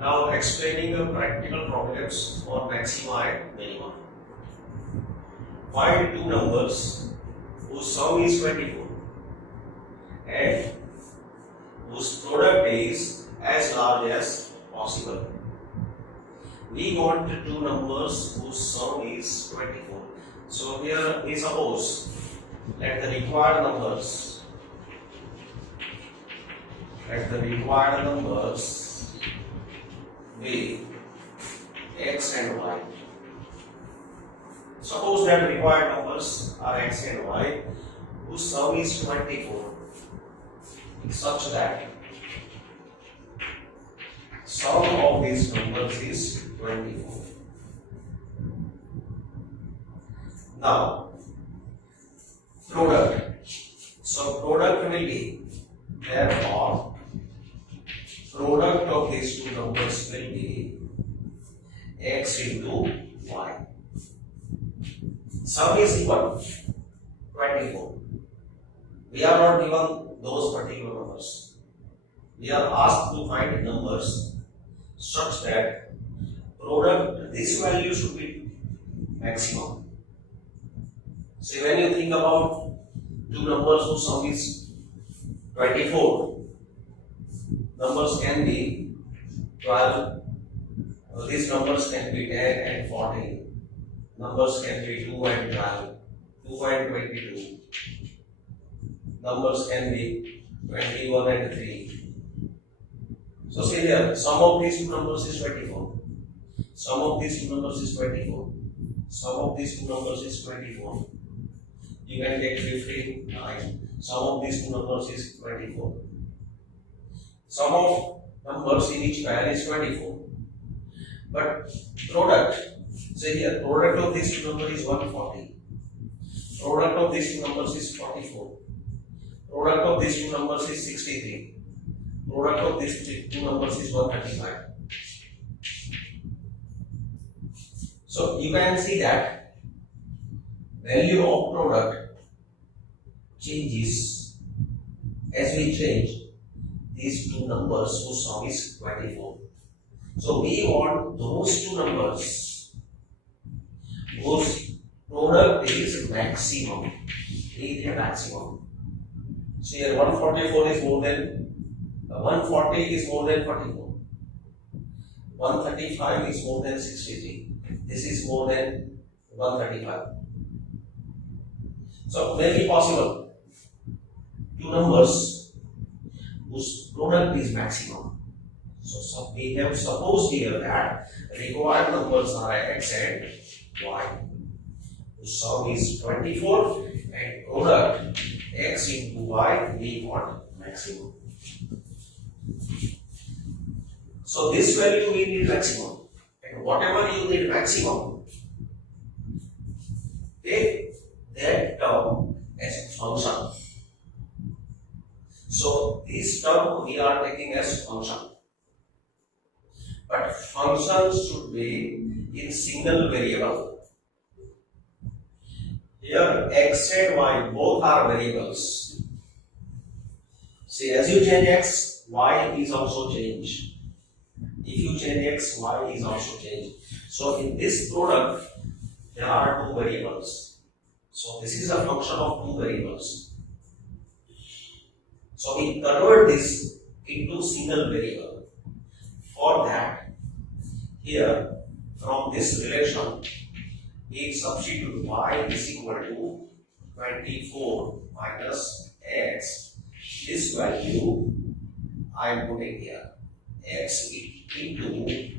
Now explaining the practical problems for maxima and minima. Find two numbers whose sum is 24 and whose product is as large as possible. We want two numbers whose sum is 24. So here we suppose let the required numbers be x and y. Suppose that required numbers are x and y whose sum is 24 such that sum of these numbers is 24. Now product. So product will be, therefore product of these two numbers will be x into y. Sum is equal 24. We are not given those particular numbers. We are asked to find numbers such that product, this value should be maximum. So when you think about two numbers whose sum is 24, numbers can be 12, these numbers can be 10 and 14, numbers can be 2 and 12, 2 and 22, numbers can be 21 and 3. So see here, sum of these two numbers is 24, sum of these two numbers is 24, sum of these two numbers is 24. You can take 15, 9, sum of these two numbers is 24. Sum of numbers in each pair is 24. But product, say here, product of these two numbers is 140. Product of these two numbers is 44. Product of these two numbers is 63. Product of these two numbers is 135. So you can see that value of product changes as we change these two numbers whose sum is 24. So we want those two numbers whose product is maximum. Is a maximum. So here 144 is more than 140 is more than 44. 135 is more than 63. This is more than 135. So may be possible two numbers whose product is maximum. So we have supposed here that required numbers are x and y. Whose sum is 24 and product x into y we want maximum. So this value we need maximum, and whatever you need maximum, take that term as a function. So this term we are taking as function, but functions should be in single variable. Here x and y both are variables. See, as you change x, y is also changed. If you change x, y is also changed. So in this product, there are two variables. So this is a function of two variables. So we convert this into single variable. For that, here from this relation, we substitute y is equal to 24 minus x. This value I am putting here, x into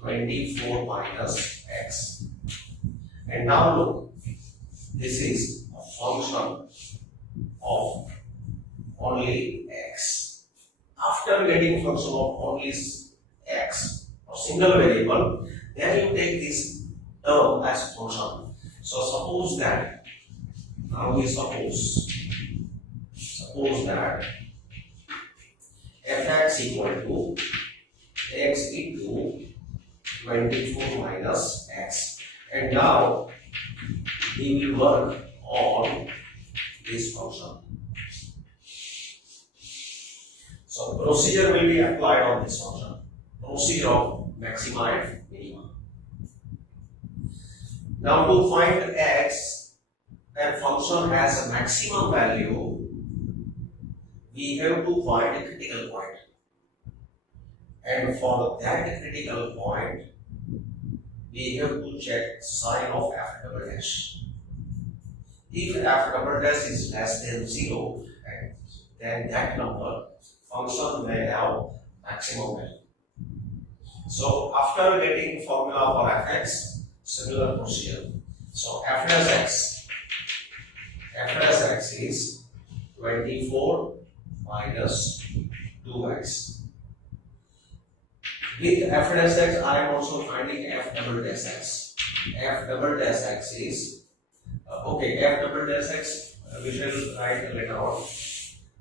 24 minus x. And now look, this is a function of only x. After getting function of only x or single variable, then you take this term as function. So suppose that, now we suppose that fx equal to x into 24 minus x. And now we will work on this function. So procedure will be applied on this function. procedure of maxima and minima. Now to find x, when function has a maximum value, we have to find a critical point. And for that critical point, we have to check sign of f double dash. If f double dash is less than 0, then that number function may have maximum value. So after getting formula for fx, similar procedure. So f dash x is 24 minus 2x. With f dash x, I am also finding f double dash x. F double dash x is okay. F double dash x we shall write later on.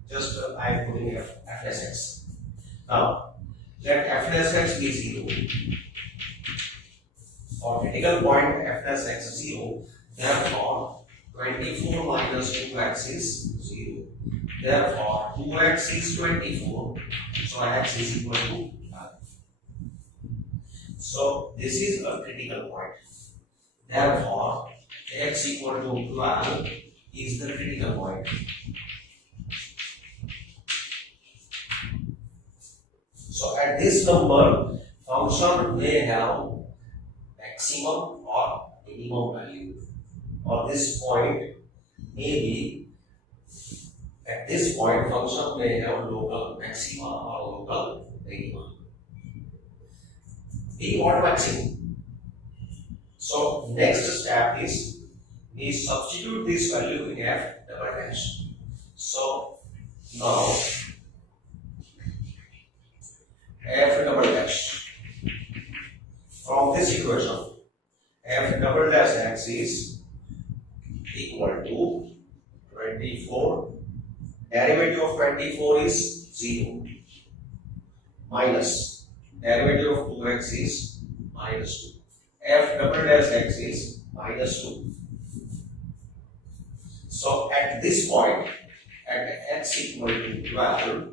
Just I am putting f dash x. Now let f dash x be 0. For critical point f dash x 0. Therefore 24 minus 2x is 0. Therefore 2x is 24. So x is equal to 5. So this is a critical point. Therefore x equal to 12 is the critical point. So at this number, function may have maximum or minimum value. Or this point may be, at this point, function may have local maxima or local minima. We want maximum. So next step is we substitute this value in f double dash. So now f double dash from this equation, f double dash x is equal to 24. Derivative of 24 is 0 minus derivative of 2x is minus 2. F double dash x is minus 2. So at this point, at x equal to 12,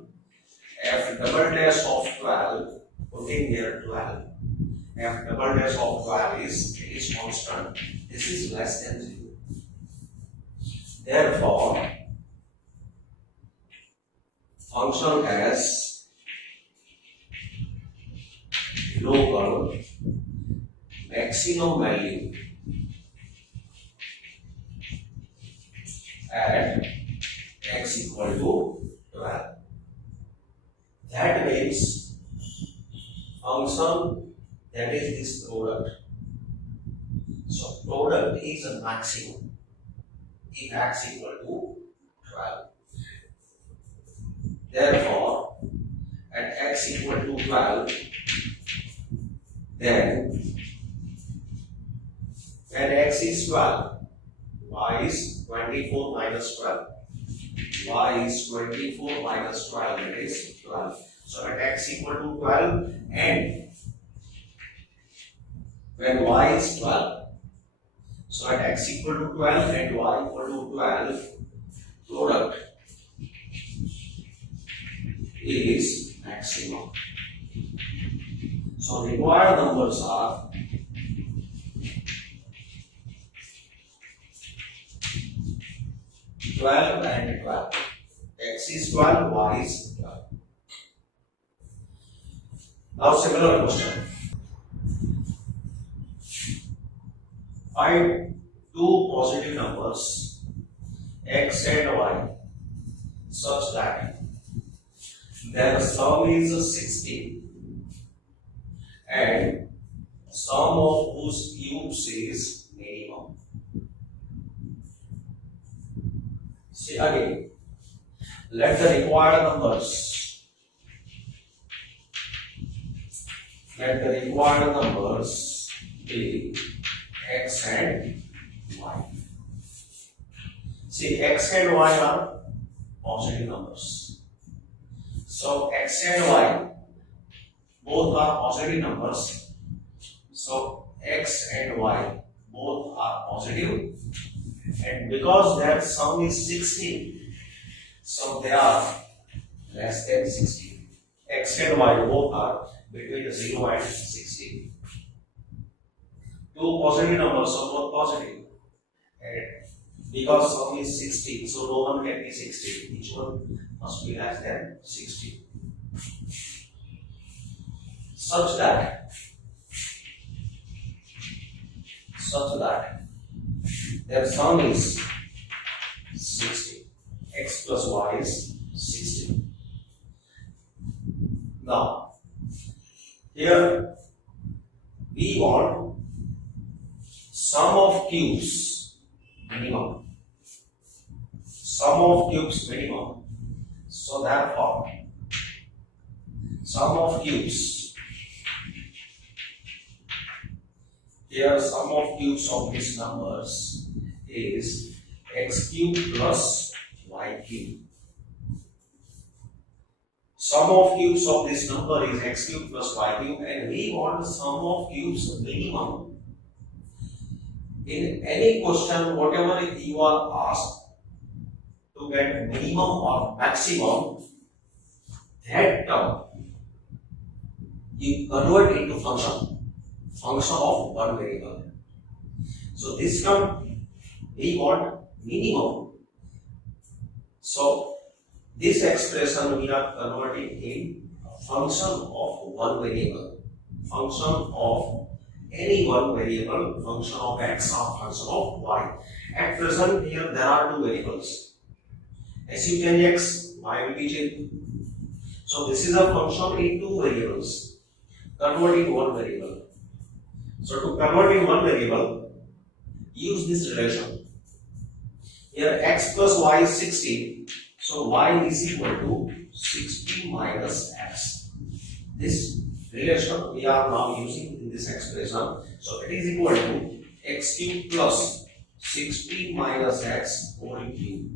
f double dash of 12, putting here 12, f double dash of 12 is constant. This is less than 0. Therefore, function has local maximum value at x equal to 12. That means function, that is this product. So product is a maximum if x equal to 12. Therefore, at x equal to 12, then when x is 12, y is 24 minus 12. Y is 24 minus 12, that is 12. So at x equal to 12 and when y is 12, so at x equal to 12 and y equal to 12, product is maximum. So required numbers are 12 and 12. X is 12, y is 12. Now similar question. Find two positive numbers x and y such that their sum is 16 and sum of whose cubes is minimum. See again, let the required numbers be x and y. See, x and y are positive numbers. So x and y both are positive numbers. So x and y both are positive, and because their sum is 16, so they are less than 16. X and y both are between 0 and 60. Two positive numbers, so both positive. And because sum is 60, so no one can be 60. Each one must be less than 60. Such that their sum is 60. X plus y is 60. Now, here we want sum of cubes minimum. Sum of cubes minimum. So therefore, sum of cubes. Here, sum of cubes of these numbers is x cube plus y cube. Sum of cubes of this number is x cube plus y cube, and we want sum of cubes minimum. In any question, whatever you are asked to get minimum or maximum, that term you convert into function of one variable. So this term we want minimum. So this expression we are converting in a function of one variable, function of any one variable, function of x or function of y. At present here there are two variables, s u can be x, y will be j. So this is a function in two variables, convert in one variable. So to convert in one variable, use this relation. Here x plus y is 60, so y is equal to 60 minus x. This relation we are now using in this expression. So it is equal to x cube plus 60 minus x whole cube.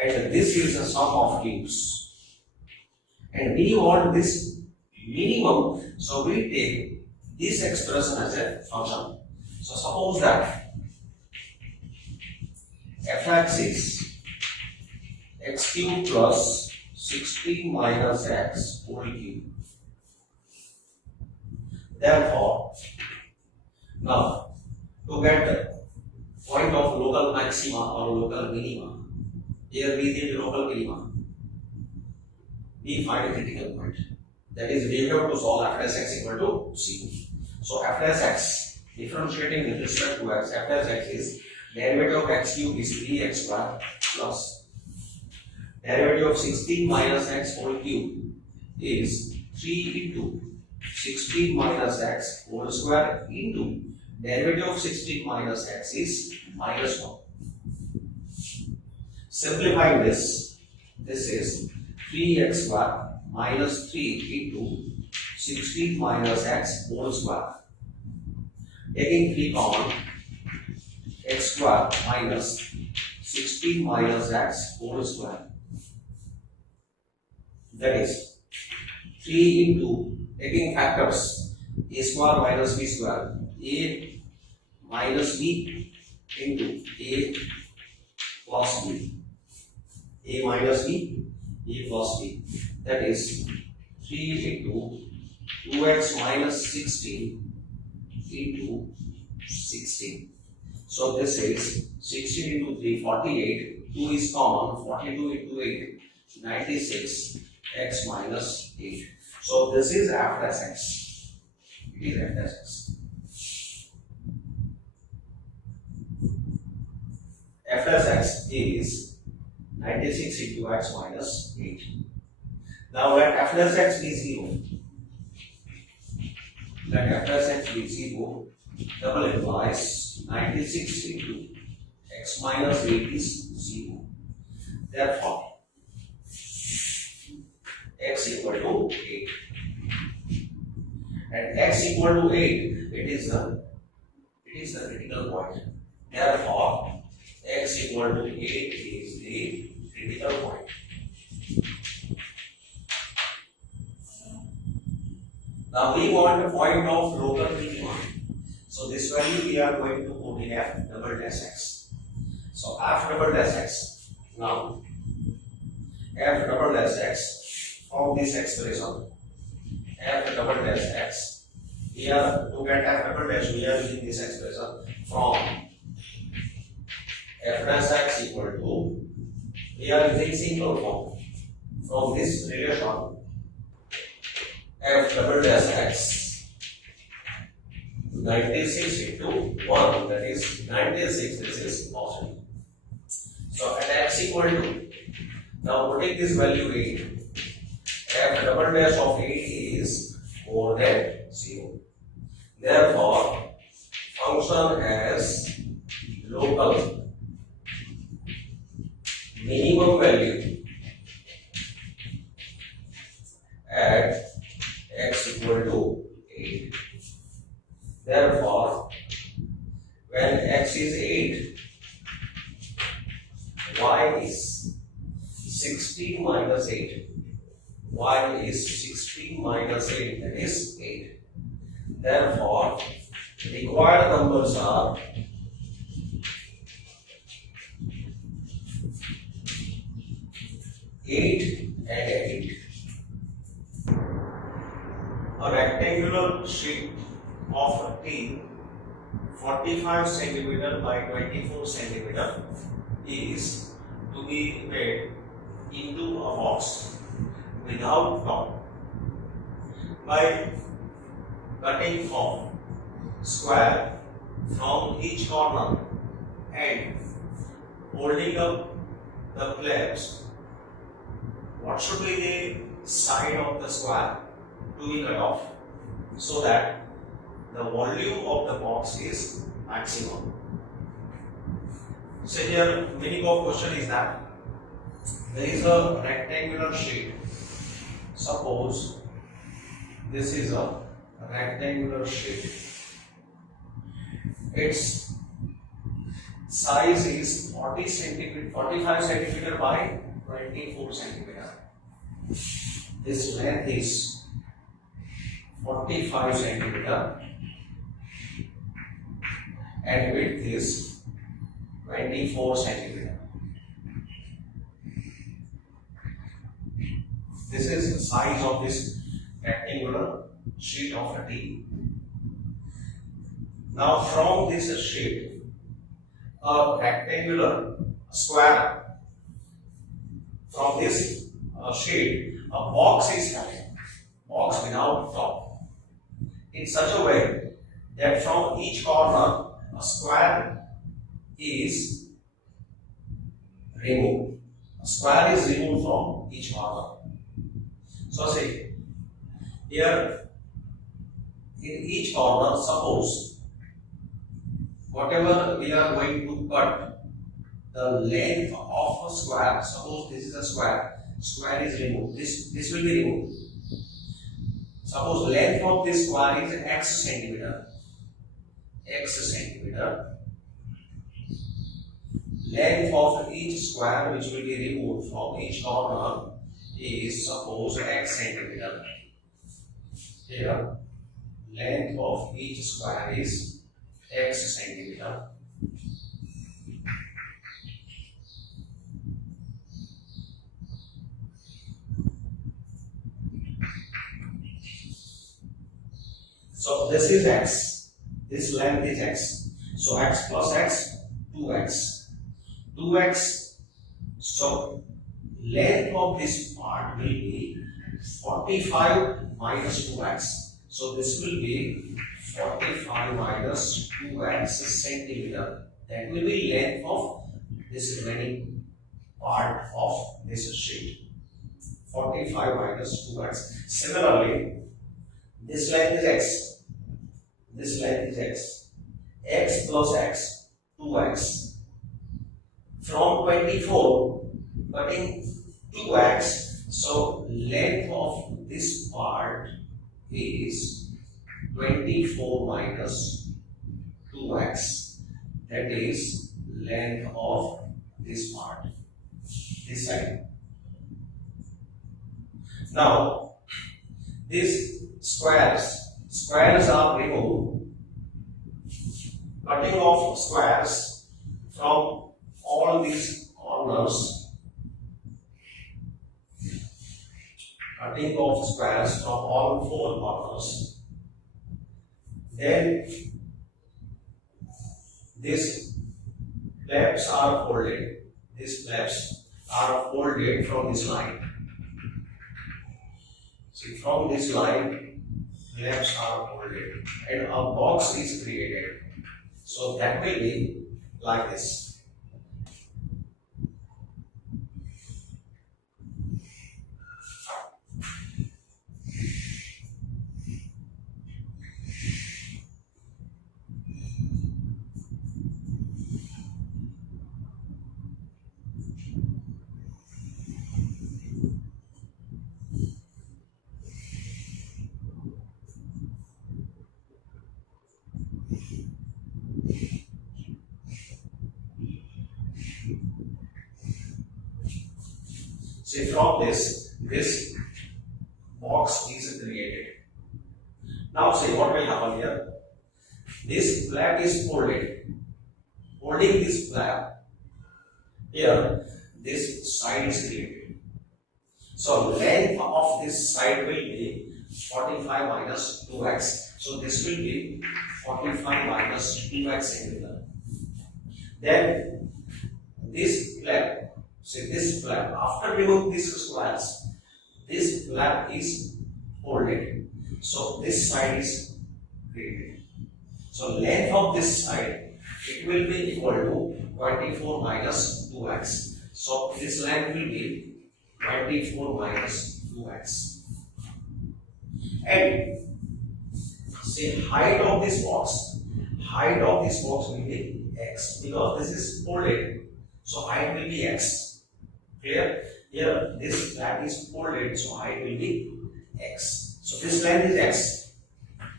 And this is the sum of cubes. And we want this minimum, so we take this expression as a function. So suppose that fx is x cube plus 60 minus x whole cube. Therefore, now to get the point of local maxima or local minima, here we need local minima. We find a critical point. That is, we have to solve f dash x equal to 0. So f dash x, differentiating with respect to x, f dash x is derivative of x cube is 3x square plus derivative of 16 minus x whole cube is 3 into 16 minus x whole square into derivative of 16 minus x is minus 1. Simplifying this, this is 3x square minus 3 into 16 minus x whole square. Taking 3 common, x square minus 16 minus x whole square. That is 3 into, taking factors, a square minus b square, a minus b into a plus b, a minus b, a plus b. That is 3 into 2x minus 16 into 16. So this is 16 into 3, 48, 2 is common, 42 into 8, 96, x minus 8. So this is f dash x. It is f dash x. F dash x is 96 into x minus 8. Now let f dash x be 0. Let f dash x be 0. Double implies 96 into x minus 8 is 0. Therefore, x equal to 8. And x equal to 8, it is the critical point. Therefore, x equal to 8 is the critical point. Now we want a point of local minima. So this value we are going to put in f double dash x. So f double dash x. Now f double dash x from this expression f double dash x. Here to get f double dash we are using this expression from f dash x equal to, we are using simple form from this relation f double dash x 96 into 1, that is 96, this is option. So at x equal to, now putting this value 8, f double dash of 8 is more than 0. Therefore, function has local minimum value at x equal to 8. Therefore, when x is 8, y is 16 minus 8. Y is 16 minus 8, that is 8. Therefore, required numbers are 8 and 8. A rectangular sheet of T 45 centimeter by 24 centimeter is to be made into a box without top by cutting off square from each corner and holding up the clamps. What should be the side of the square to be cut off so that the volume of the box is maximum? So here meaning of question is that there is a rectangular sheet. Suppose this is a rectangular sheet. Its size is 45 centimeter by 24 centimeter. This length is 45 centimeter and width is 24 centimeter. This is the size of this rectangular sheet of a T. Now from this sheet, a rectangular square, from this sheet, a box is cut, box without top, in such a way that from each corner a square is removed. A square is removed from each corner. So say here in each corner, suppose whatever we are going to cut, the length of a square, suppose this is a square, square is removed, this will be removed. Suppose length of this square is x centimeter, length of each square which will be removed from each corner is suppose x centimeter. Here length of each square is x centimeter. So this is x, this length is x. So x plus x, 2x. 2x, so length of this part will be 45 minus 2x. So this will be 45 minus 2x centimeter. That will be length of this remaining part of this sheet. 45 minus 2x. Similarly, this length is x. This length is x. X plus x, 2x. From 24, cutting 2x, so length of this part is 24 minus 2x. That is length of this part, this side. Now, these squares are removed. Cutting off squares from all these corners cutting of squares from all four corners. Then these flaps are folded. These flaps are folded from this line. See, from this line, flaps are folded and a box is created. So that will be like this. See, from this box is created. Now see what will happen here. This flap is folded. Holding this flap, here this side is created. So length of this side will be 45 minus 2x. So this will be 45 minus 2x centimeter. Then this flap, see this flap, after remove these squares, this flap is folded. So this side is created. So length of this side, it will be equal to 24 minus 2x. So this length will be 24 minus 2x. And say height of this box will be x, because this is folded. So height will be x. Clear? Here this flap is folded, so height will be x. So this length is x,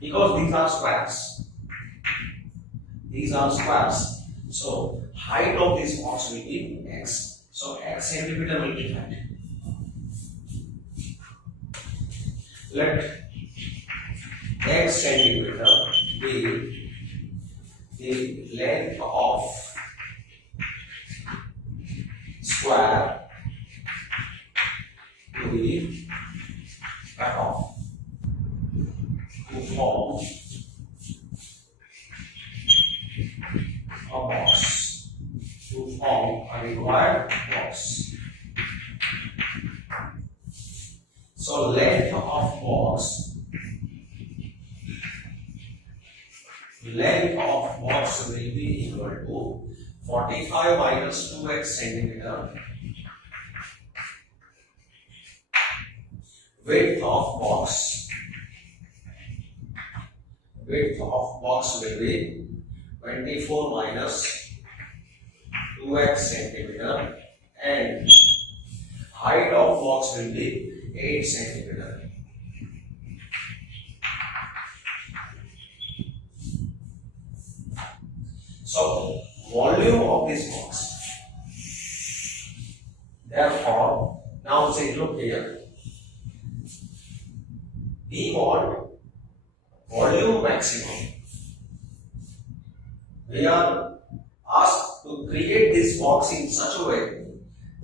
because these are squares. These are squares. So height of this box will be x. So x centimeter will be that. Let x centimeter be the length of square to be cut off to form a box, to form a required box. So length of box will be equal to 45 minus 2x centimeter. Width of box will be 24 minus 2x centimeter, and height of box will be 8 centimeter. So volume of this box. Therefore, now say look here. We want volume maximum. We are asked to create this box in such a way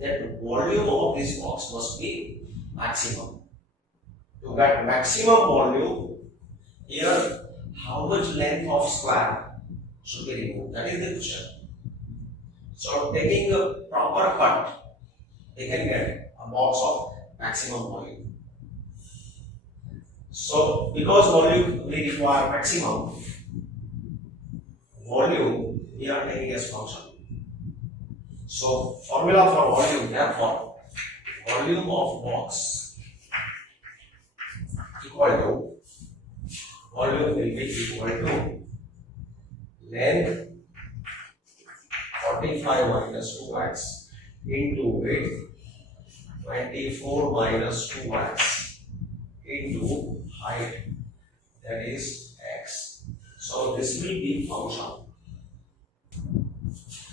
that volume of this box must be maximum. To get maximum volume, here how much length of square should be removed? That is the question. So taking a proper cut, they can get a box of maximum volume. So because volume we require maximum volume, we are taking as function. So formula for volume, therefore volume of box equal to, volume will be equal to length 45 minus 2x into width 24 minus 2x into height, that is x. So this will be function.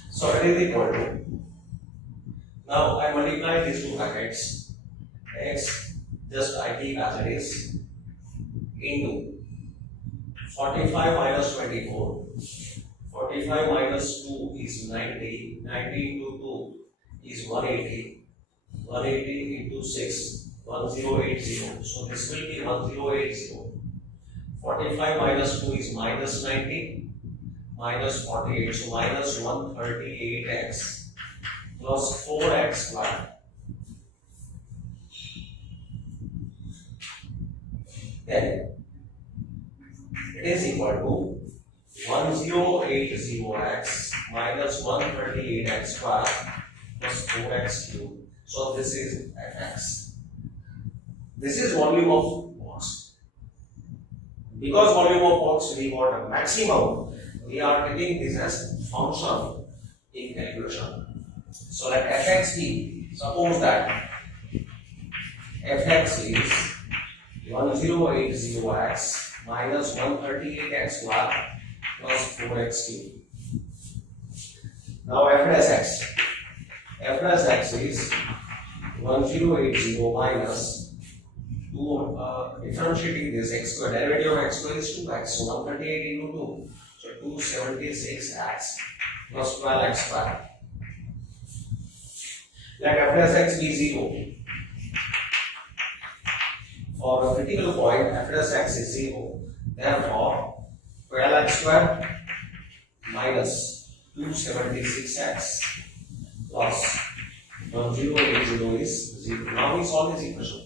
So it is equal to, now I multiply these two brackets, x just I keep as it is, into 45 minus 24. 45 minus 2 is 90. 90 into 2 is 180. 180 into 6 1080. So this will be 1080. 45 minus 2 is minus 90 minus 48. So minus 138x plus 4x square. Then it is equal to 1080x minus 138x square plus 4x cube. So this is fx. This is volume of box. Because volume of box we got a maximum, we are taking this as function in calculation. So let fx be, suppose that fx is 1080x minus 138x square plus 4x cube. Now f dash x is 1080 minus 2, differentiating this x square, derivative of x square is 2x, so 138 into 2, so 276x plus 12x square. Let f dash x be 0. For a critical point, f dash x is 0. Therefore, 12x square minus 276x plus 1080 is 0. Now we solve this equation.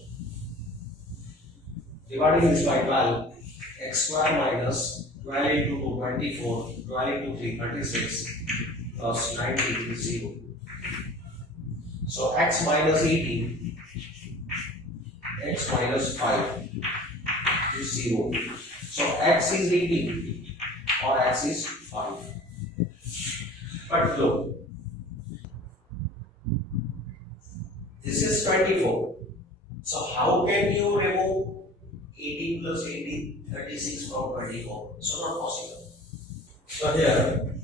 Dividing this by 12, x square minus 12 into 2, 24, 12 into 3, 36, plus 90 is 0. So x minus 18, x minus 5 is 0. So x is 18 or x is 5. But look, this is 24. So how can you remove 18 plus 18, 36 from 24? So not possible. So here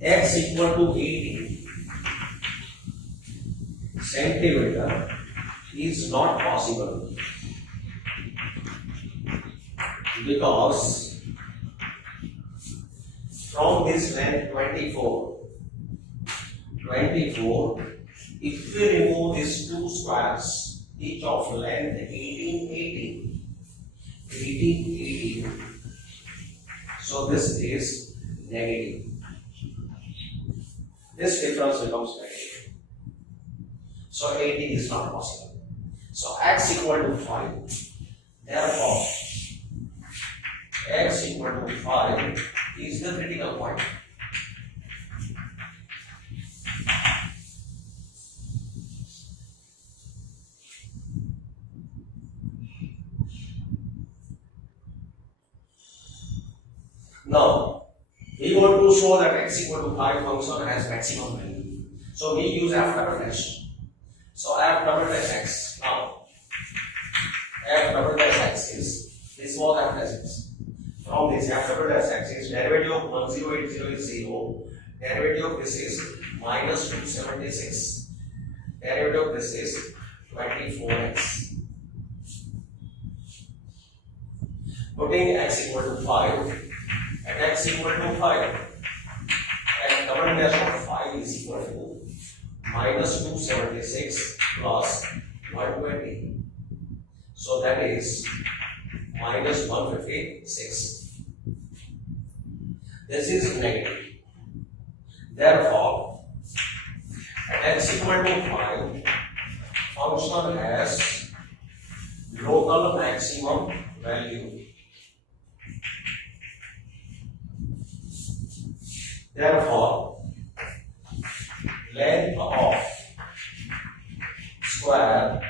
x equal to 80 centimeter is not possible because from this length 24, if we remove these two squares, each of length 18, so this is negative. This difference becomes negative. So 80 is not possible. So x equal to 5. Therefore, x equal to 5 is the critical point. Now, we want to show that x equal to 5 function has maximum value. So we use f double dash. So f double dash x. Now, f double dash x is, this was f dash x. From this f double dash x is derivative of 1080 is 0. Derivative of this is minus 276. Derivative of this is 24x. Putting x equal to 5. At x equal to 5, and double dash of 5 is equal to minus 276 plus 120. So that is minus 156. This is negative. Therefore, at x equal to 5, function has local maximum value. Therefore, length of square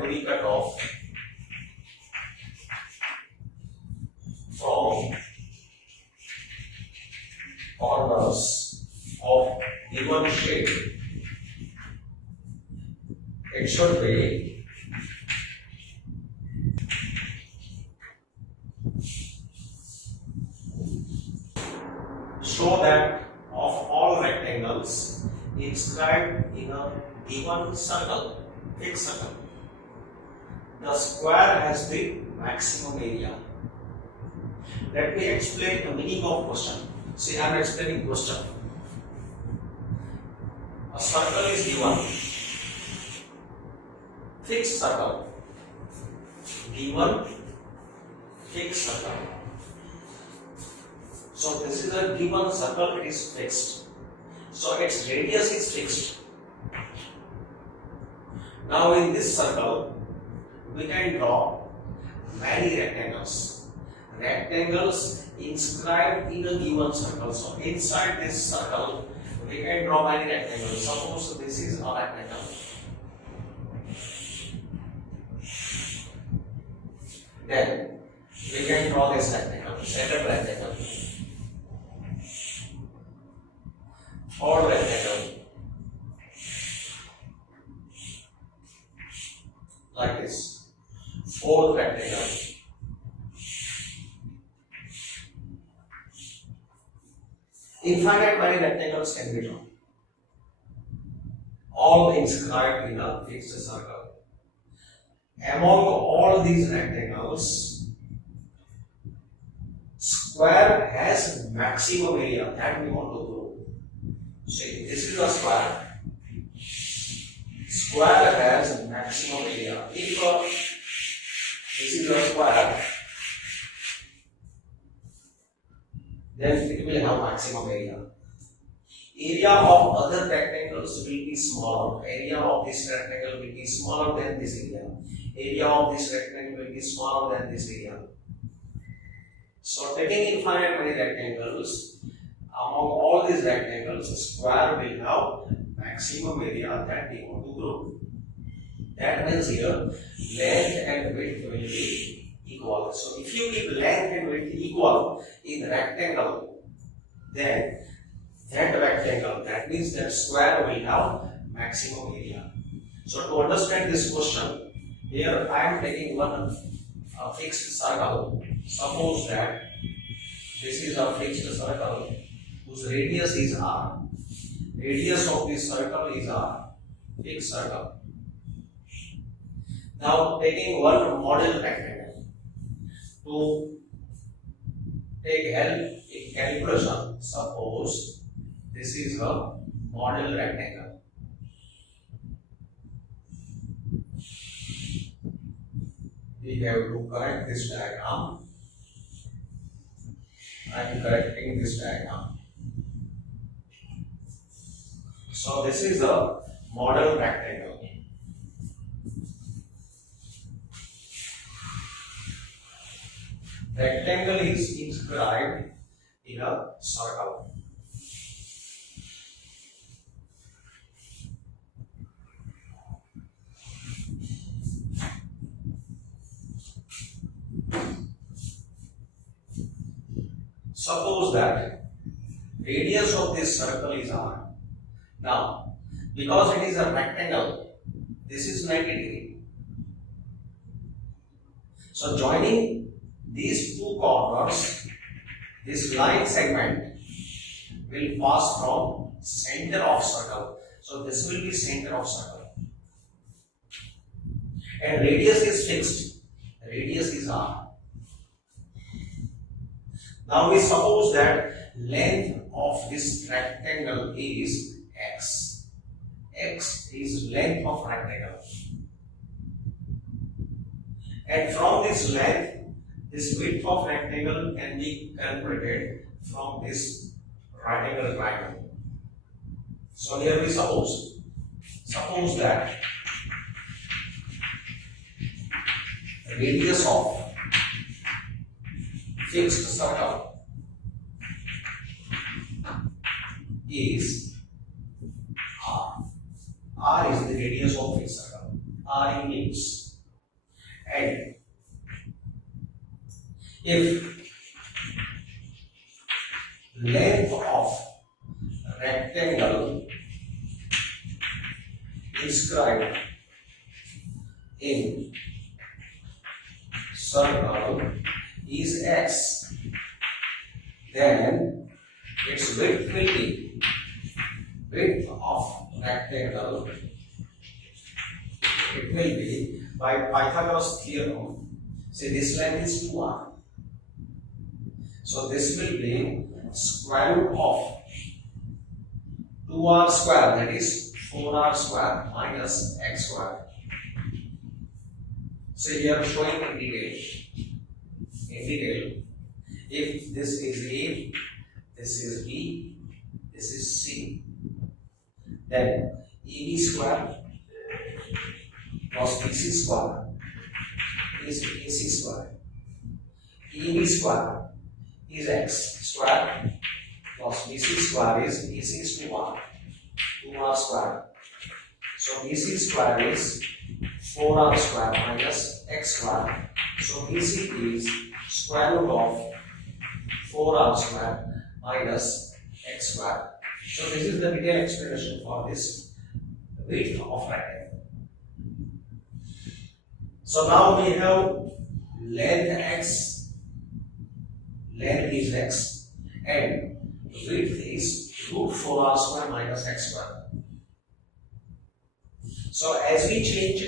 to be cut off from corners of given shape, it should be show that of all rectangles inscribed in a given circle, fixed circle, the square has the maximum area. Let me explain the meaning of question. See, I am explaining question. A circle is given, fixed circle, given fixed circle. So this is a given circle, it is fixed. So its radius is fixed. Now in this circle, we can draw many rectangles. Rectangles inscribed in a given circle. So inside this circle, we can draw many rectangles. Suppose this is a rectangle. Then we can draw this rectangle, second rectangle, third rectangle, like this, fourth rectangle. Infinite many rectangles can be drawn, all inscribed in a fixed circle. Among all these rectangles, square has maximum area that we want to prove. See, this is a square. Square has maximum area. If this is a square, then it will have maximum area. Area of other rectangles will be smaller. Area of this rectangle will be smaller than this area. Area of this rectangle will be smaller than this area. So taking infinite many rectangles, among all these rectangles, square will have maximum area that we want to group. That means here length and width will be equal. So if you keep length and width equal in rectangle, then that rectangle, that means that square will have maximum area. So to understand this question, here I am taking one fixed circle. Suppose that this is a fixed circle whose radius is r. Radius of this circle is r. Fixed circle. Now taking one model rectangle to take help in calculation. Suppose this is a model rectangle. We have to correct this diagram. I am correcting this diagram. So this is a model rectangle. Rectangle is inscribed in a circle. Suppose that radius of this circle is r. Now, because it is a rectangle, this is 90 degree. So joining these two corners, this line segment will pass from center of circle. So this will be center of circle. And radius is fixed. Radius is r. Now we suppose that length of this rectangle is x. X is length of rectangle. And from this length, this width of rectangle can be calculated from this right angle triangle. So here we suppose that radius of fixed circle is r. R is the radius of fixed circle. R in units. And if length of rectangle inscribed in circle is x, then its width will be width of rectangle. It will be by Pythagoras theorem. Say this length is 2r. So this will be square root of 2 2r square, that is 4r square minus x square. So here showing in detail. If this is A, this is B, this is C, then AB square plus BC square is AC square. EB square is x square plus BC square is AC is 2r square. So BC square is 4r square minus x square. So BC is square root of 4r square minus x square. So this is the detailed explanation for this width of rectangle. So now we have length x, length is x, and width is root 4r square minus x square. So as we change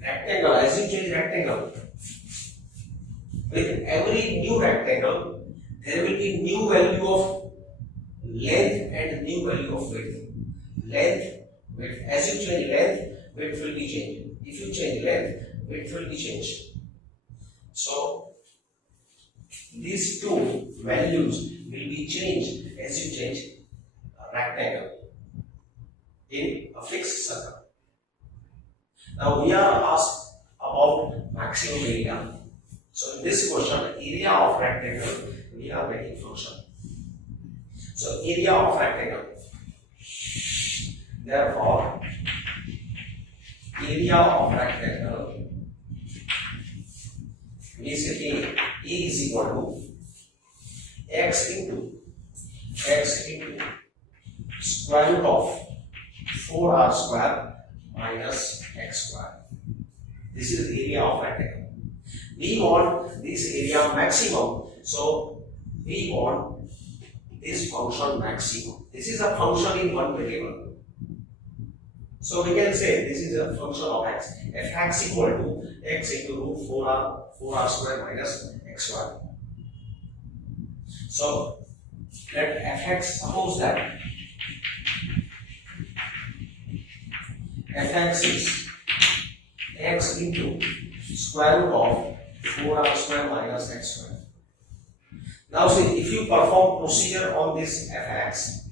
rectangle, with every new rectangle, there will be new value of length and new value of width. Length, width. As you change length, width will be changed. If you change length, width will be changed. So these two values will be changed as you change a rectangle in a fixed circle. Now we are asked about maximum area. So in this question, area of rectangle, we are making function. So area of rectangle. Therefore, area of rectangle basically E is equal to x into square root of 4r square minus x square. This is the area of rectangle. We want this area maximum, so we want this function maximum. This is a function in one variable. So we can say this is a function of x. Fx equal to x into root 4r square minus x square. So let fx, suppose that fx is x into square root of 4r square minus x square. Now see, if you perform procedure on this fx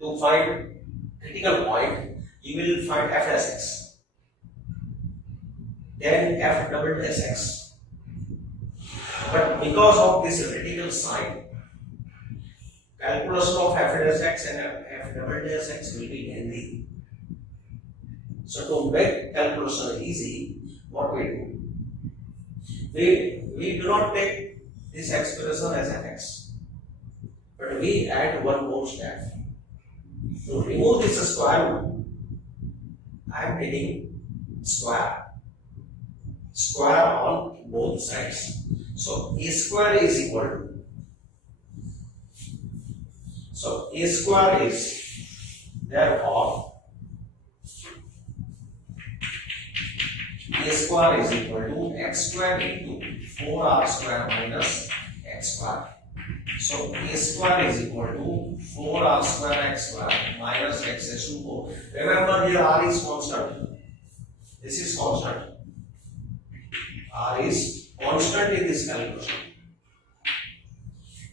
to find critical point, you will find f as x, then f double as x. But because of this radical sign, calculation of f as x and f double as x will be lengthy. So to make calculation easy, what we do? We do not take this expression as fx, but we add one more step. To remove this square root, I am taking square on both sides. So a square is equal to, so a square is, therefore a square is equal to x square into 4r square minus x square. So a square is equal to 4r square x square minus x is to 4. Remember here r is constant. This is constant. R is constant in this calculation.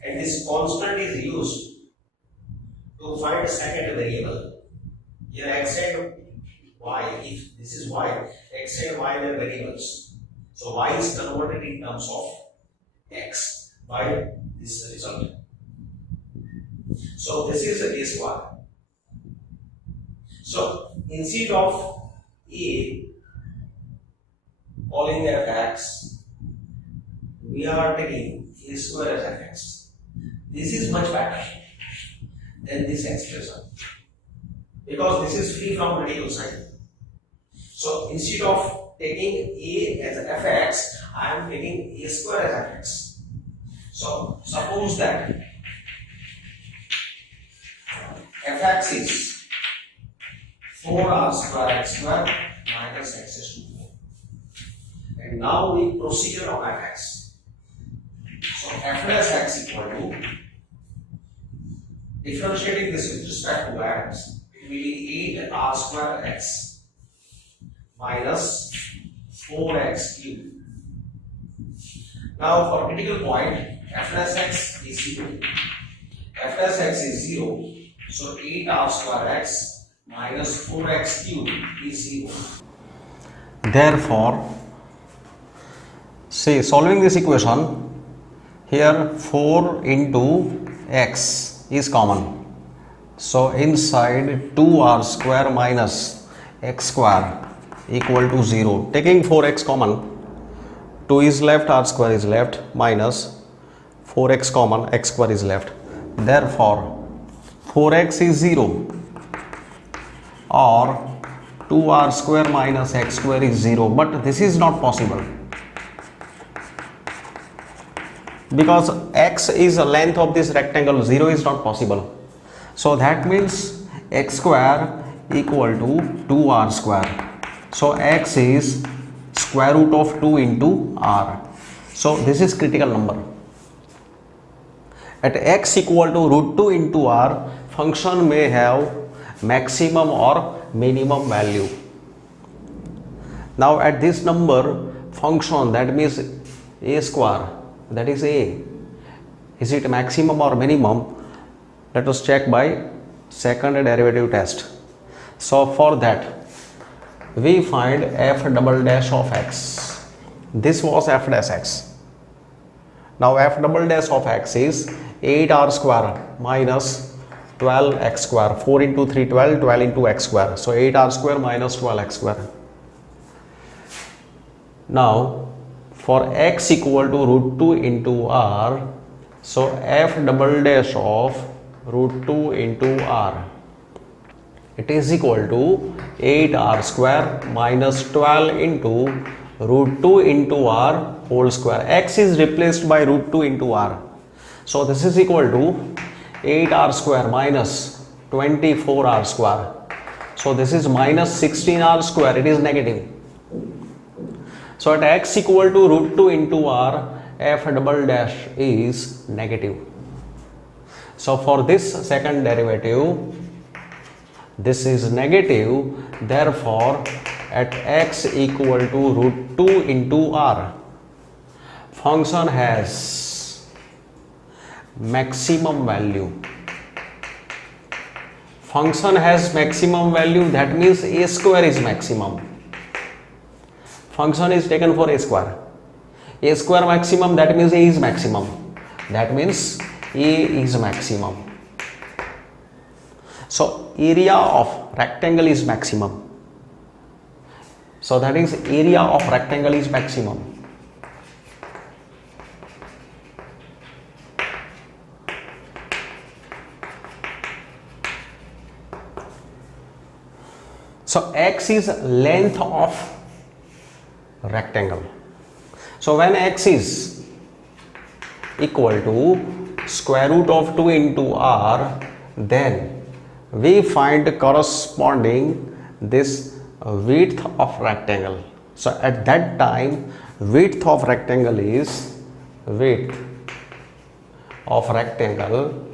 And this constant is used to find a second variable. Here x and y, if this is y, x and y are variables. So y is converted in terms of x by this result. So this is a square. So instead of a calling fx, we are taking a square as fx. This is much better than this expression because this is free from radical sign. So instead of taking a as fx, I am taking a square as fx. So suppose that fx is 4r square x square minus x is to 4. And now we proceed on fx. So f plus x equal to, differentiating this with respect to x, will be 8r square x minus 4x cube. Now for critical point, f dash x is 0. F dash x is 0. So 8r square x minus 4x cube is 0. Therefore, see, solving this equation, here 4 into x is common. So inside 2r square minus x square equal to 0. Taking 4x common, 2 is left, r square is left, minus 4x common, x square is left. Therefore, 4x is 0 or 2r square minus x square is 0, but this is not possible because x is the length of this rectangle, 0 is not possible. So that means x square equal to 2r square. So x is square root of 2 into r. So this is critical number. At x equal to root 2 into r, function may have maximum or minimum value. Now at this number, function, that means a square, that is a, is it maximum or minimum? Let us check by second derivative test. So for that, we find f double dash of x. This was f dash x. Now f double dash of x is 8r square minus 12x square. 4 into 3, 12, 12 into x square. So 8r square minus 12x square. Now for x equal to root 2 into r, so f double dash of root 2 into r, it is equal to 8r square minus 12 into root 2 into r whole square. X is replaced by root 2 into r. So this is equal to 8r square minus 24r square. So this is minus 16r square, it is negative. So at x equal to root 2 into r, f double dash is negative. So for this second derivative, this is negative. Therefore, at x equal to root 2 into r, function has maximum value. Function has maximum value, that means a square is maximum. Function is taken for a square. A square maximum, that means a is maximum. That means a is maximum. So area of rectangle is maximum. So that is area of rectangle is maximum. So x is length of rectangle. So when x is equal to square root of 2 into r, then we find corresponding this width of rectangle. So at that time, width of rectangle is width of rectangle,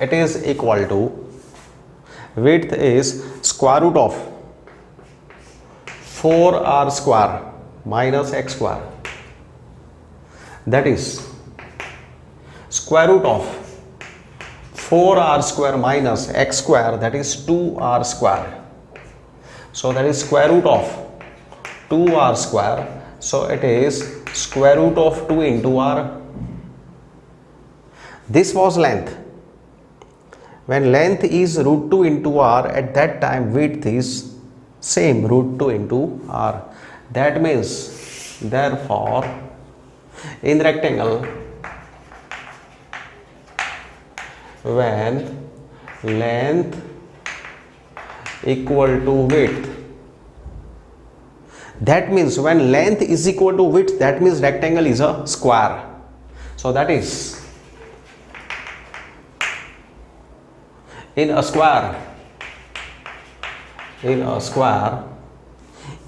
it is equal to, width is square root of 4r square minus x square, that is square root of 4r square minus x square, that is 2r square. So that is square root of 2r square. So it is square root of 2 into r. This was length. When length is root 2 into r, at that time width is same, root 2 into r. That means, therefore, in rectangle, when length equal to width, that means when length is equal to width, that means rectangle is a square. So that is, in a square,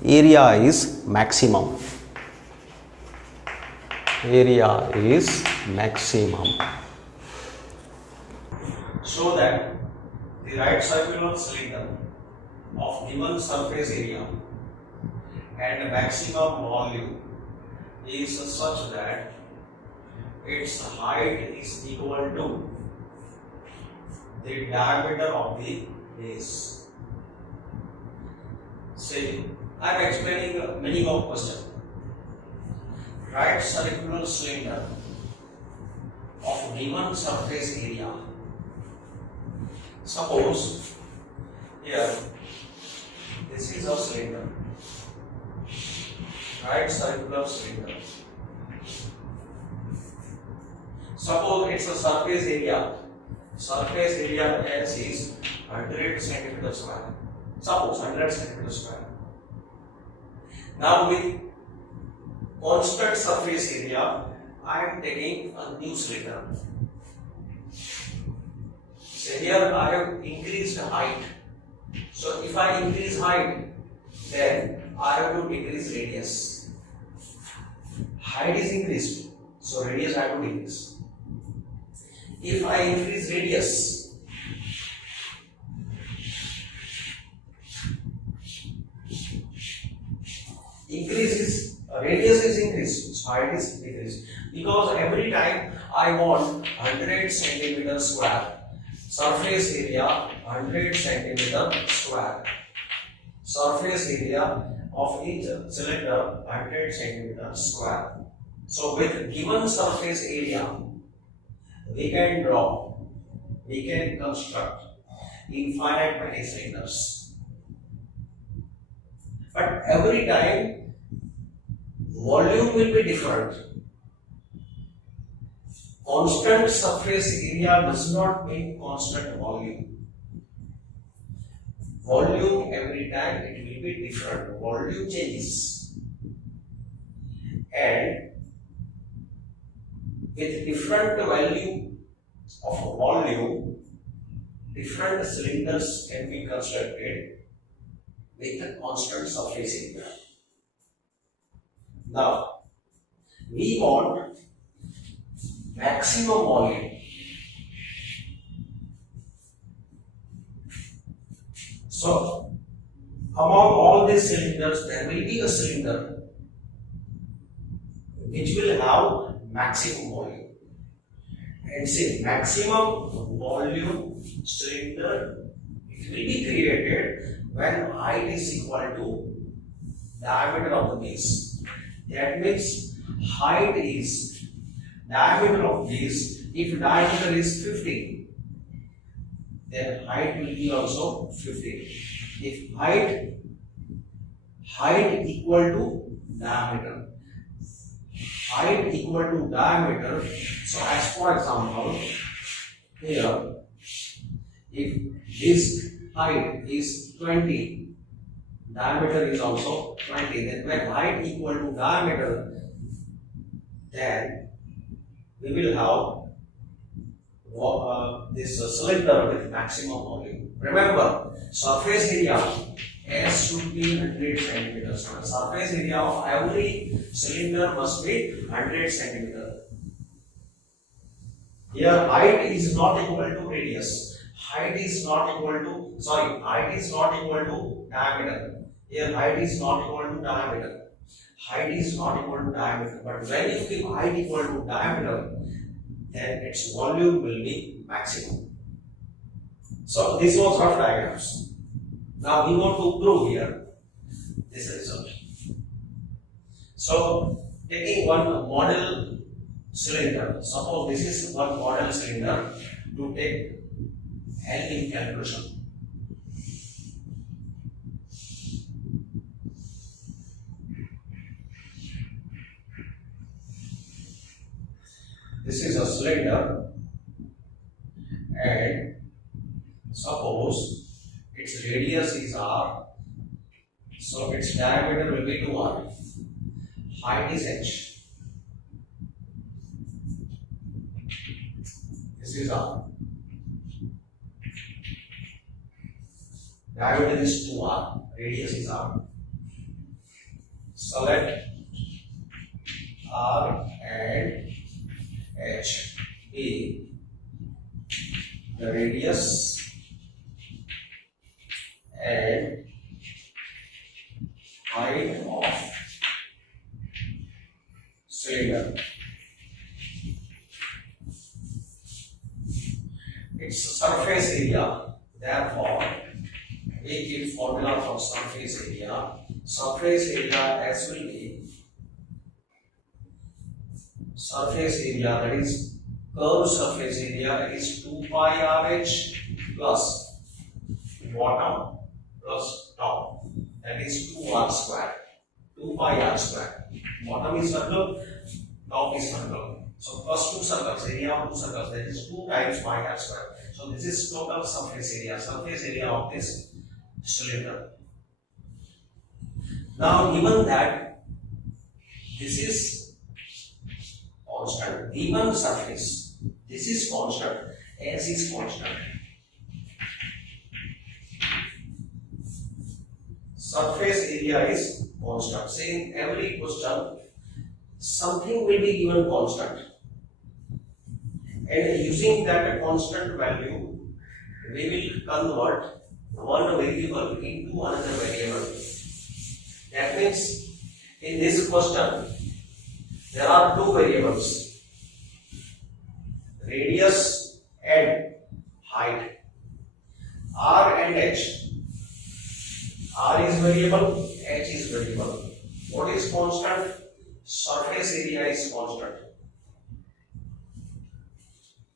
area is maximum. Area is maximum. So that the right circular cylinder of given surface area and maximum volume is such that its height is equal to the diameter of the base. See, I am explaining the meaning of question. Right circular cylinder of given surface area. Suppose here this is a cylinder, right circular cylinder. Suppose it's a surface area. Surface area S is 100 centimeter square. Suppose 100 centimeter square. Now with constant surface area, I am taking a new cylinder. So here I have increased height. So if I increase height, then I have to decrease radius. Height is increased, so radius I have to decrease. If I increase radius, radius is increased, so height is decreased. Because every time I want 100 centimeter square, surface area 100 centimeter square, surface area of each cylinder 100 centimeter square. So with given surface area, we can construct infinite many cylinders. But every time volume will be different. Constant surface area does not mean constant volume. Volume every time it will be different. Volume changes. And with different value of volume, different cylinders can be constructed with a constant surface area. Now, we want maximum volume. So, among all these cylinders, there will be a cylinder which will have maximum volume. And say maximum volume cylinder, it will be created when height is equal to diameter of the base. That means height is diameter of base. If diameter is 50, then height will be also 50. If height equal to diameter, height equal to diameter. So as for example, here, if this height is 20, diameter is also 20, then when height equal to diameter, then we will have this cylinder with maximum volume. Remember, surface area S should be 100 centimeters. Surface area of every cylinder must be 100 centimeters. Here height is not equal to radius. Height is not equal to diameter. Here height is not equal to diameter. Height is not equal to diameter. But when you give height equal to diameter, then its volume will be maximum. So this was rough diagrams. Now we want to prove here this result. So taking one model cylinder, suppose this is one model cylinder, to take L in calculation. This is a cylinder and suppose its radius is r, so its diameter will be 2r, height is h. This is r, diameter is 2r, radius is r. Select r and h be the radius and height of cylinder. Its surface area, therefore, we give formula for surface area. Surface area S will be surface area, that is curved surface area, is 2 pi RH plus bottom plus top, that is 2r square, 2 pi r square. Bottom is circle, top is circle. So plus 2 circles, area of 2 circles, that is 2 times pi r square. So this is total surface area of this cylinder. Now given that this is constant, given surface, this is constant, S is constant. Surface area is constant. Say in every question, something will be given constant. And using that constant value, we will convert one variable into another variable. That means in this question, there are two variables, radius and height, R and H. R is variable, H is variable. What is constant? Surface area is constant.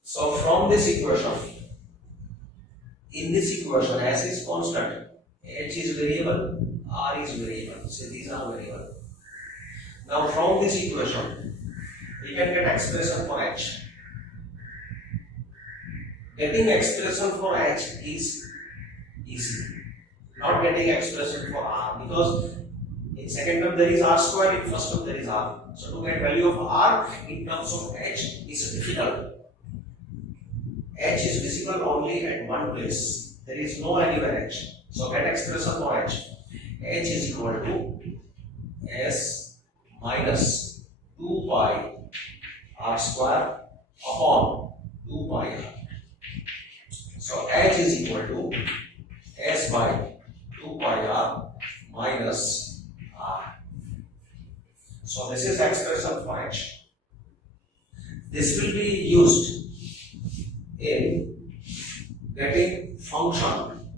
So from this equation, in this equation, S is constant, H is variable, R is variable. So these are variable. Now from this equation, we can get expression for H. Getting expression for H is easy. Not getting expression for R, because in second term there is R square, in first term there is R. So to get value of R in terms of H is difficult. H is visible only at one place. There is no anywhere H. So get expression for H. H is equal to S minus 2 pi R square upon 2 pi R. So H is equal to S by 2 pi R minus R. So this is expression for H. This will be used in getting function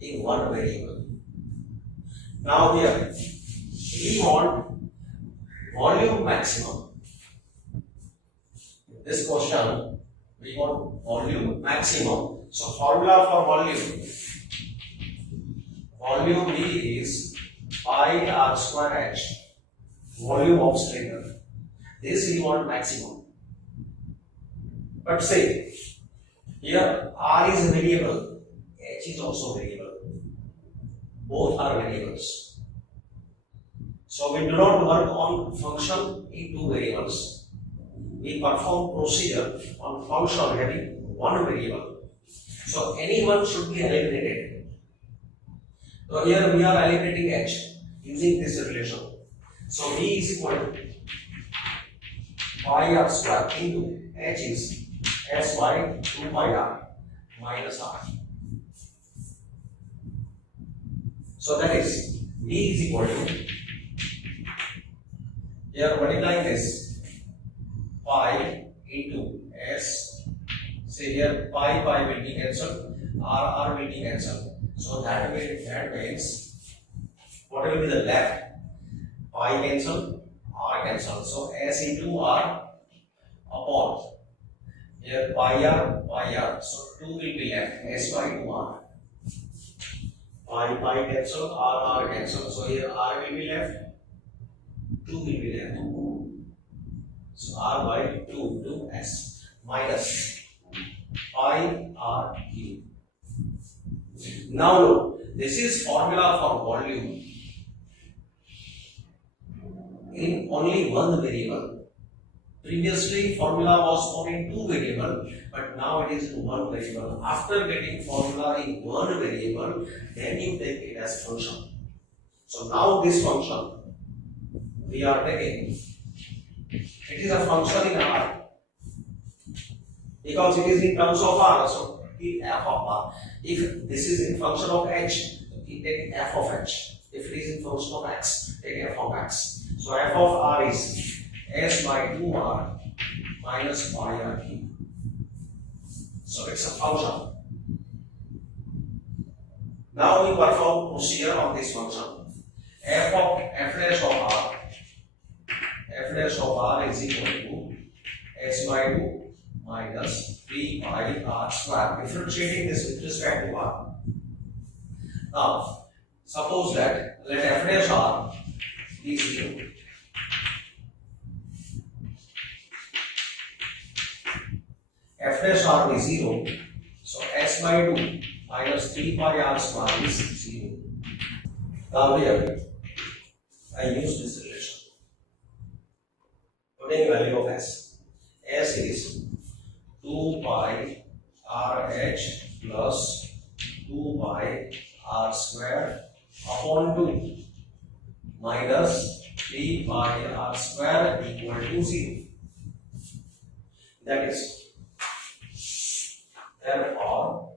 in one variable. Now here we want volume maximum. In this question we want volume maximum. So formula for volume V is pi R square H, volume of cylinder. This we want maximum. But say here R is a variable, H is also variable. Both are variables. So we do not work on function in two variables. We perform procedure on function having one variable. So any one should be eliminated. So here we are eliminating H using this relation. So V is equal to pi R square into H is S by 2 pi R minus R. So that is V is equal to, here multiplying this, pi into S, say here pi will be cancelled, R will be cancelled. So that means what will be the left? Pi cancel, R cancel. So S into R upon, here pi R, so 2 will be left, S by 2R. Pi cancel, R cancel. So here R will be left, 2 will be left. So R by 2 to S minus pi R cube. Now look, this is formula for volume in only one variable. Previously formula was for in two variable, but now it is in one variable. After getting formula in one variable, then you take it as function. So now this function we are taking, it is a function in R because it is in terms of R. So f of R. If this is in function of H, you take f of h. If it is in function of x, take f of x. So f of r is s by 2r minus pi r cube. So it's a function. Now we perform procedure of this function. F dash of r is equal to s by 2 minus 3 pi r square. Differentiating this with respect to r. Now, suppose that let f dash r be 0. F dash r is 0. So s by 2 minus 3 pi r square is 0. Now here, I use this relation. Putting value of s. S is 2 pi rh plus 2 pi r square upon 2 minus 3 pi r square equal to 0. That is, therefore,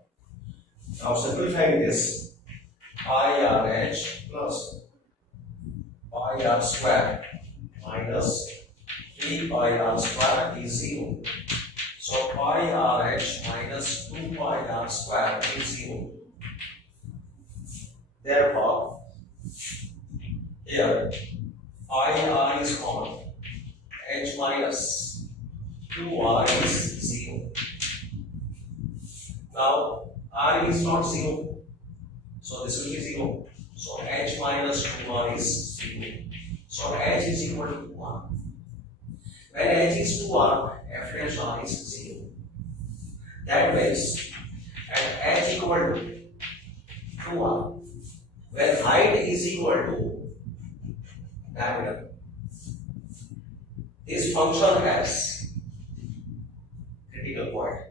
now simplifying this, pi rh plus pi r square minus 3 pi r square is 0. So pi rh minus 2 pi r square is 0. Therefore, here pi r is common, h minus 2r is 0. Now r is not 0, so this will be 0. So h minus 2r is 0. So h is equal to 1. When h is 2r, f dash r is 0. That means at h equal to 2r, when height is equal to diameter, this function has critical point.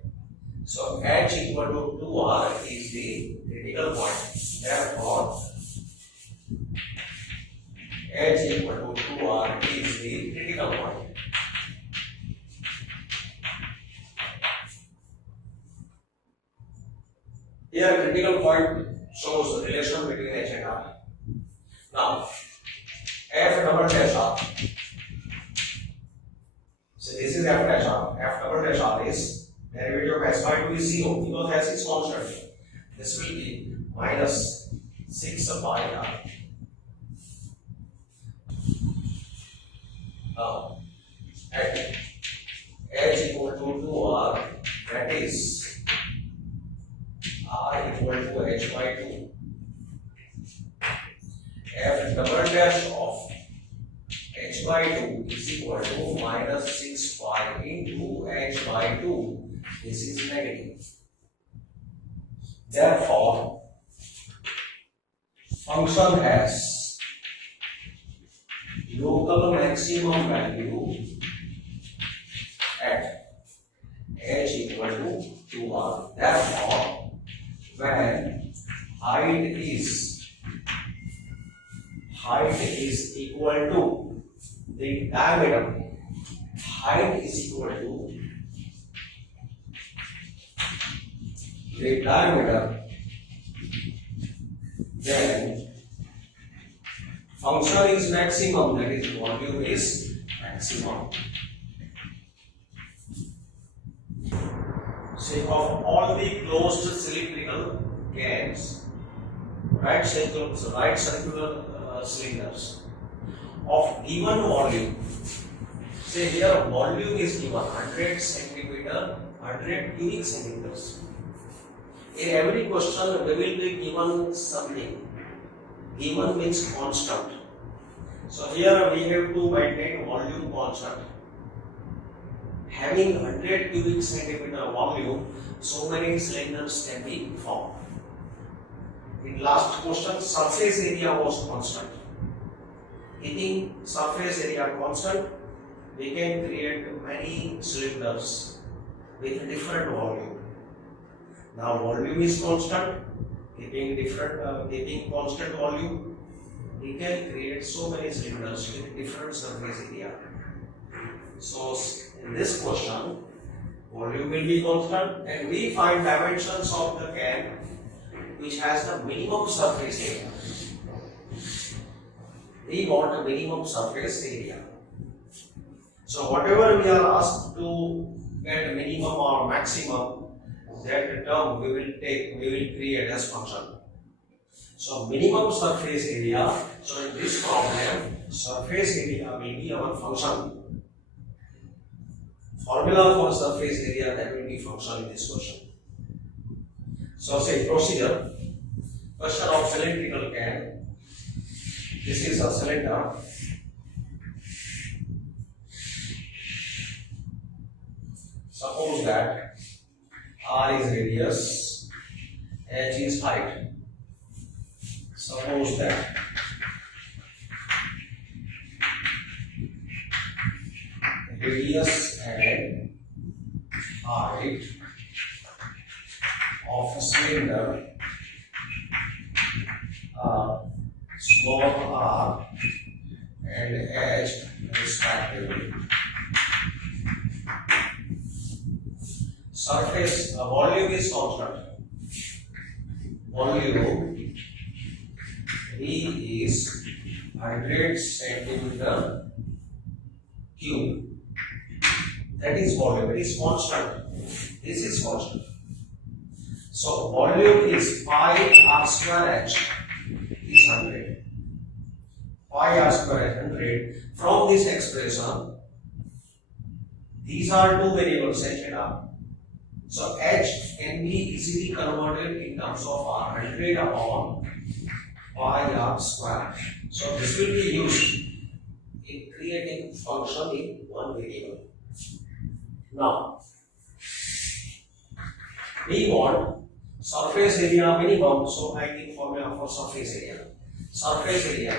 So h equal to 2r is the critical point. Therefore, h equal to 2r is the critical point. Here, critical point shows the relation between h and r. Now, f double dash r. So this is f dash r. F double dash r is derivative of s by 2 is 0 because s is constant. This will be minus 6 pi r. Now, at h equal to 2r, that is r equal to h by 2. F double dash of h by 2 is equal to minus 6 pi into h by 2. This is negative. Therefore, function has local maximum value at h equal to 2r. Therefore, when height is equal to the diameter, height is equal to the diameter, then function is maximum, that is volume is maximum. Say of all the closed cylindrical cans, right circular cylinders of given volume, say here volume is given 100 centimeter, 100 cubic centimeters. In every question we will be given something. Given means constant. So here we have to maintain volume constant. Having 100 cubic centimeter volume, so many cylinders can be formed. In last question, surface area was constant. Keeping surface area constant, we can create many cylinders with different volume. Now volume is constant, keeping constant volume, we can create so many cylinders with different surface area. So in this question, volume will be constant and we find dimensions of the can which has the minimum surface area. We want a minimum surface area. So whatever we are asked to get minimum or maximum, that term we will create as function. So minimum surface area, so in this problem, surface area will be our function. Formula for surface area, that will be function in this question. So say procedure, question of cylindrical can. This is a cylinder. Suppose that R is radius, H is height. Suppose that radius and height of a cylinder are small r and h respectively. Surface volume is constant. Volume V is 100 centimeter cube. That is volume. It is constant. This is constant. So volume is pi r square h is 100. Pi r square h 100. From this expression, these are two variables h and r. So h can be easily converted in terms of r, 100 upon pi r square. So this will be used in creating function in one variable. Now we want surface area minimum, so I think formula for surface area. Surface area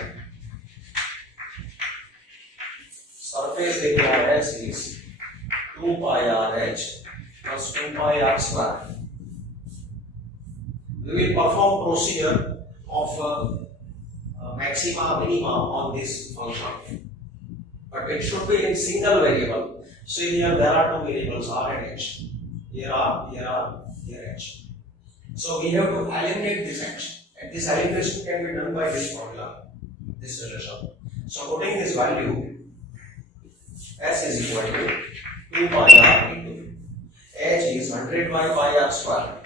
S is 2 pi r h plus 2 pi r square. We will perform procedure of maxima minima on this function, but it should be in single variable. So here there are two variables r and h. Here r, here h. So we have to eliminate this h, and this elimination can be done by this formula, this relation. So putting this value, s is equal to 2 pi r into h is 100 by pi r square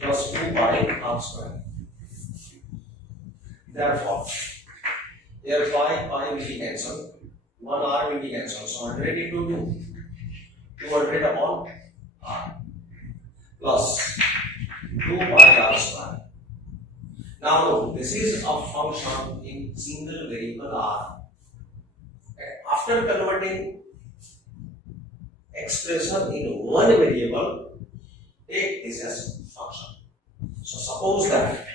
plus 2 pi r square. Therefore, here pi will be cancelled, 1 r will be cancelled. So 100 into 2, 200 upon r plus 2 pi r square. Now look, this is a function in single variable r. After converting expression in one variable, take this as function. So suppose that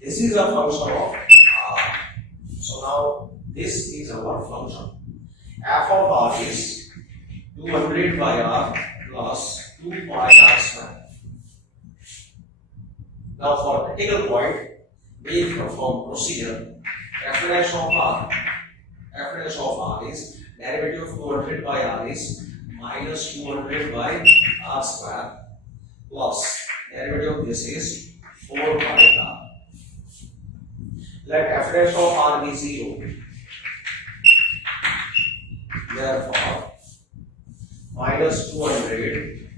this is a function of r. So now this is our function. F of r is 200 by r plus 2 pi r square. Now for critical point, we perform procedure. F of r is derivative of 200 by r is minus 200 by r square plus derivative of this is 4 pi r. Let f dash of r be 0. Therefore, minus 200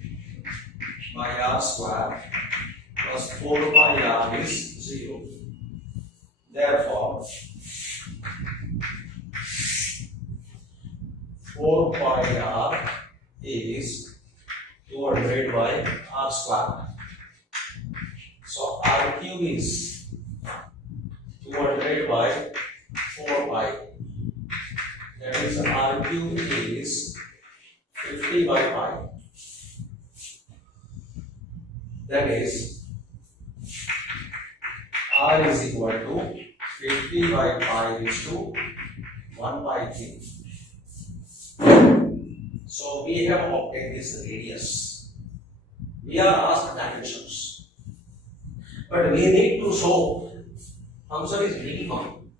by r square plus 4 pi r is 0. Therefore, 4 pi r is 200 by r square. So r cube is 200 by 4 pi. That is r cube is 50 by pi. That is r is equal to 50 by pi is to 1 by 3. So we have obtained this radius. We are asked dimensions, but we need to show function is minimum.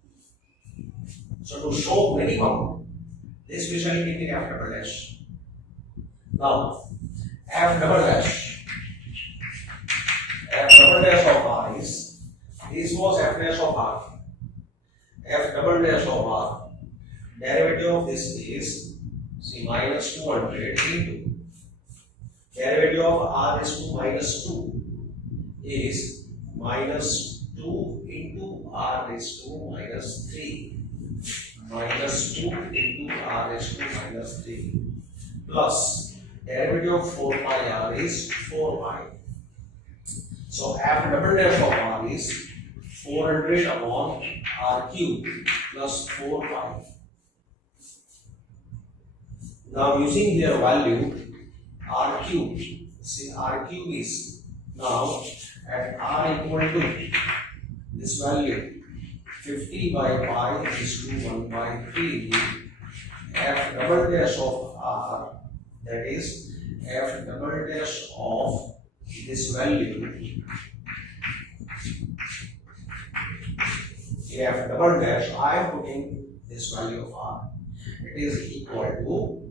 So to show minimum, this we shall keep in after dash. Now f double dash of r is, this was f dash of r, f double dash of r, derivative of this is, see, minus 200 into, derivative of r is to minus 2 is minus 2 into r is to minus 3, minus 2 into r is to minus 3, plus derivative of 4 pi r is 4 pi. So f double dash of r is 400 upon r cube plus 4 pi. Now using here value r cube, see r cube is now at r equal to this value 50 by pi is to 1 by 3, f double dash of r, that is f double dash of this value, f double dash, I am putting this value of r, it is equal to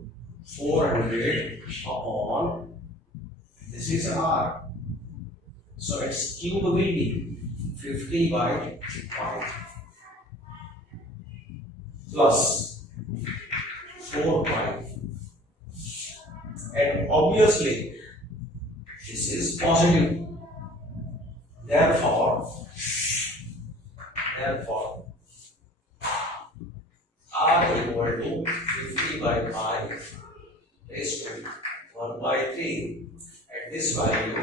400 upon, this is r, so its cube will be 50 by pi plus 4 pi, and obviously this is positive, therefore r equal to 50 by pi raised to 1 by 3, at this value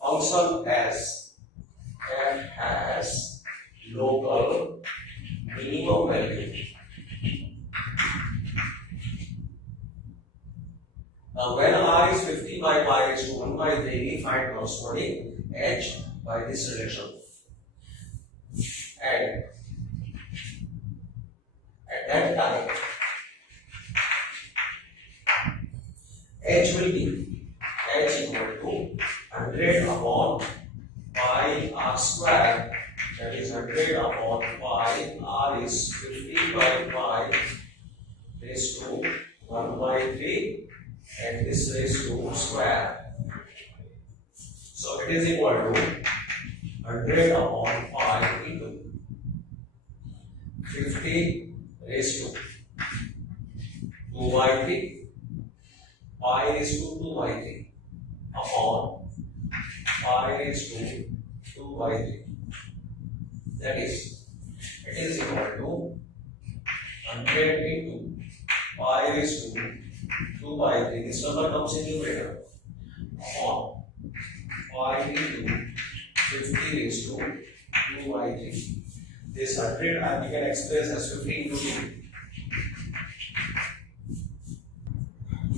function as f has local minimum value. Now when r is 50 by pi raised to 1 by 3, we find corresponding h by this relation, and at that time h will be h equal to 100 upon pi r square, that is 100 upon pi, r is 50 by pi raised to 1 by 3, and this raised to square, so it is equal to 100 upon pi into 50 raised to 2 by 3, pi raised to 2 by 3 upon pi raised to 2 by 3, that is, it is equal to 100 into pi raised to 2 by 3, this number comes in numerator, upon pi into 50 raised to 2 by 3. This 100 we can express as 50 into 2.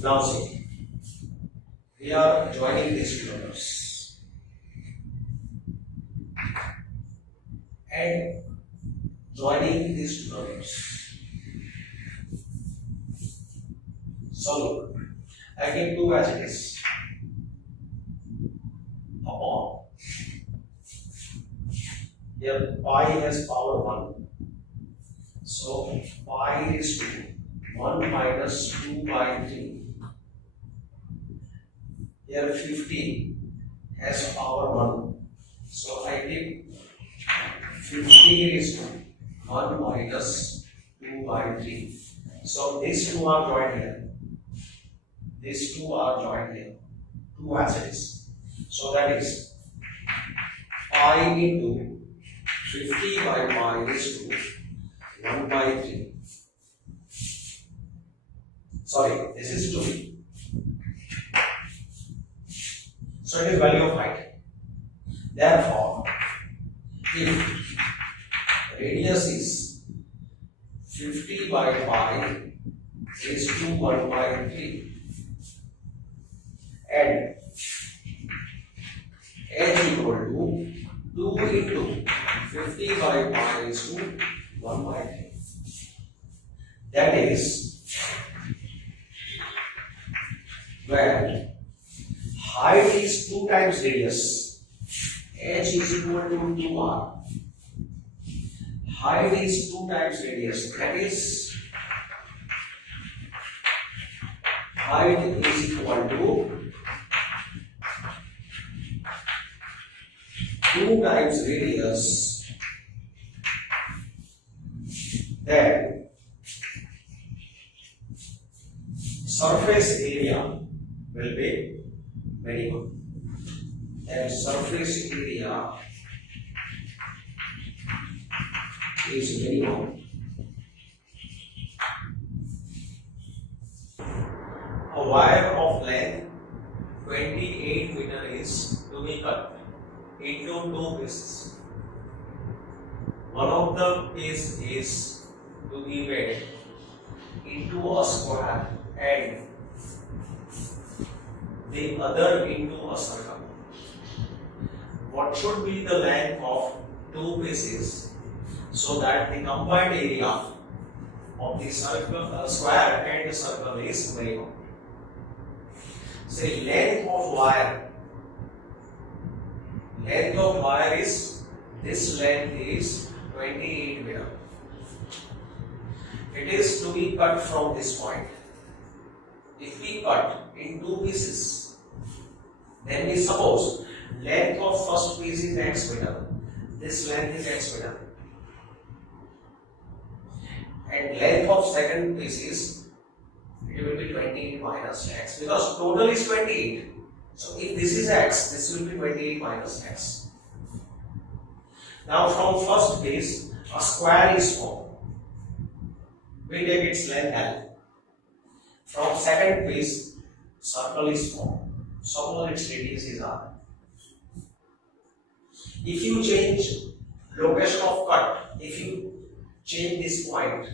Now see, we are joining these two numbers and joining these two numbers. So look, I take 2 as it is upon, here pi has power 1, so pi is to 1 minus 2 by 3. Here 50 has power 1, so I take 50 is to 1 minus 2 by 3. So these two are joined here. These two are joined here. 2 as it is. So that is pi into 50 by pi is to 1 by 3. Sorry, this is 2. So it is value of height. Therefore, if radius is 50 by pi is to 1 by 3, and h equal to 2 into 50 by pi is to 1 by 3. That is when height is 2 times radius, h is equal to 2r. Height is 2 times radius, that is height is equal to 2 times radius, then surface area will be minimum. And surface area is minimum. A wire of length 28 meter is to be cut into 2 pieces. One of the piece is to be made into a square and the other into a circle. What should be the length of 2 pieces so that the combined area of the circle, square and the circle is minimum? Say length of wire is, this length is 28 meter. It is to be cut from this point. If we cut in 2 pieces, then we suppose length of first piece is x meter, this length is x meter, and length of second piece is, it will be 28 minus x, because total is 28. So if this is x, this will be 28 minus x. Now from first piece, a square is formed. We take its length L. From second piece, circle is formed. Suppose its radius is r. If you change location of cut, if you change this point,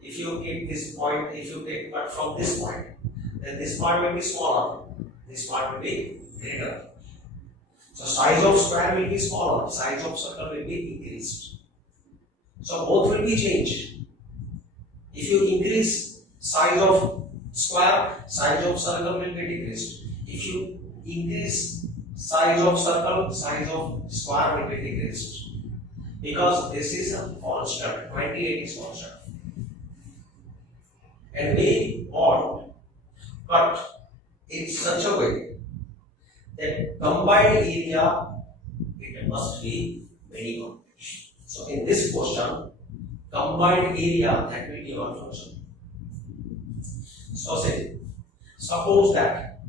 if you keep this point, if you take cut from this point, then this point will be smaller, this point will be greater. So size of square will be smaller, size of circle will be increased. So both will be changed. If you increase size of square, size of circle will be decreased. If you increase size of circle, size of square will be decreased. Because this is a constant, 28 is constant. And we want cut in such a way that combined area, it must be minimum. So in this question, combined area, that will be one function. So say, suppose that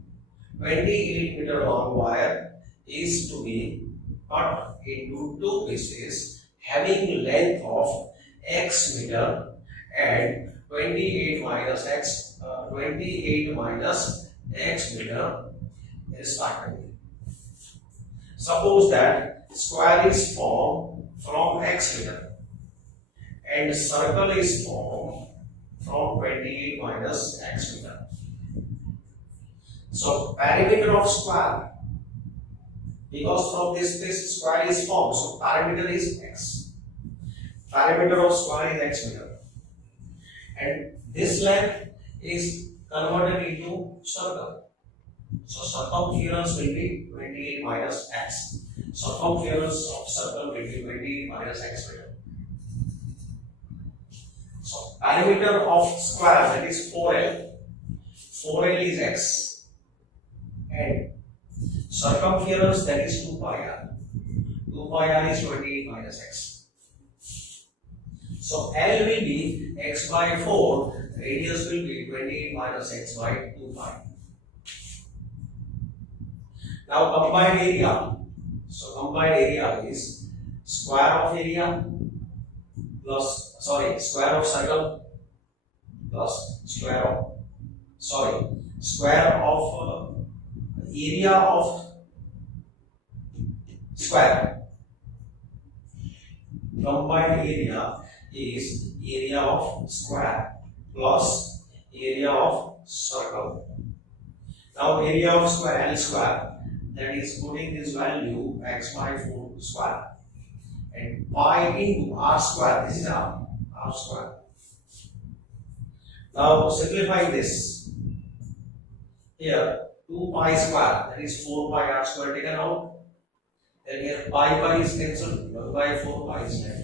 28 meter long wire is to be cut into 2 pieces having length of x meter and 28 minus x meter is starting. Suppose that square is formed from x meter and circle is formed from 28 minus x meter. So perimeter of square, because from this square is formed, so perimeter is x. Perimeter of square is x meter. And this length is converted into circle. So circumference will be 28 minus x. Circumference of circle will be 28 minus x meter. So perimeter of square, that is 4L. 4L is x. And circumference, that is 2 pi r. 2 pi r is 28 minus x. So L will be x by 4, radius will be 28 minus x by 2 pi. Now combined area. So combined area is square of area plus, square of circle plus square of area of square. Combined area is area of square plus area of circle. Now area of square, L square, that is putting this value x by 4 square and pi into r square, this is r square. Now simplifying this, here 2 pi square, that is 4 pi r square taken out, then here pi is cancelled, 1 by 4 pi is left.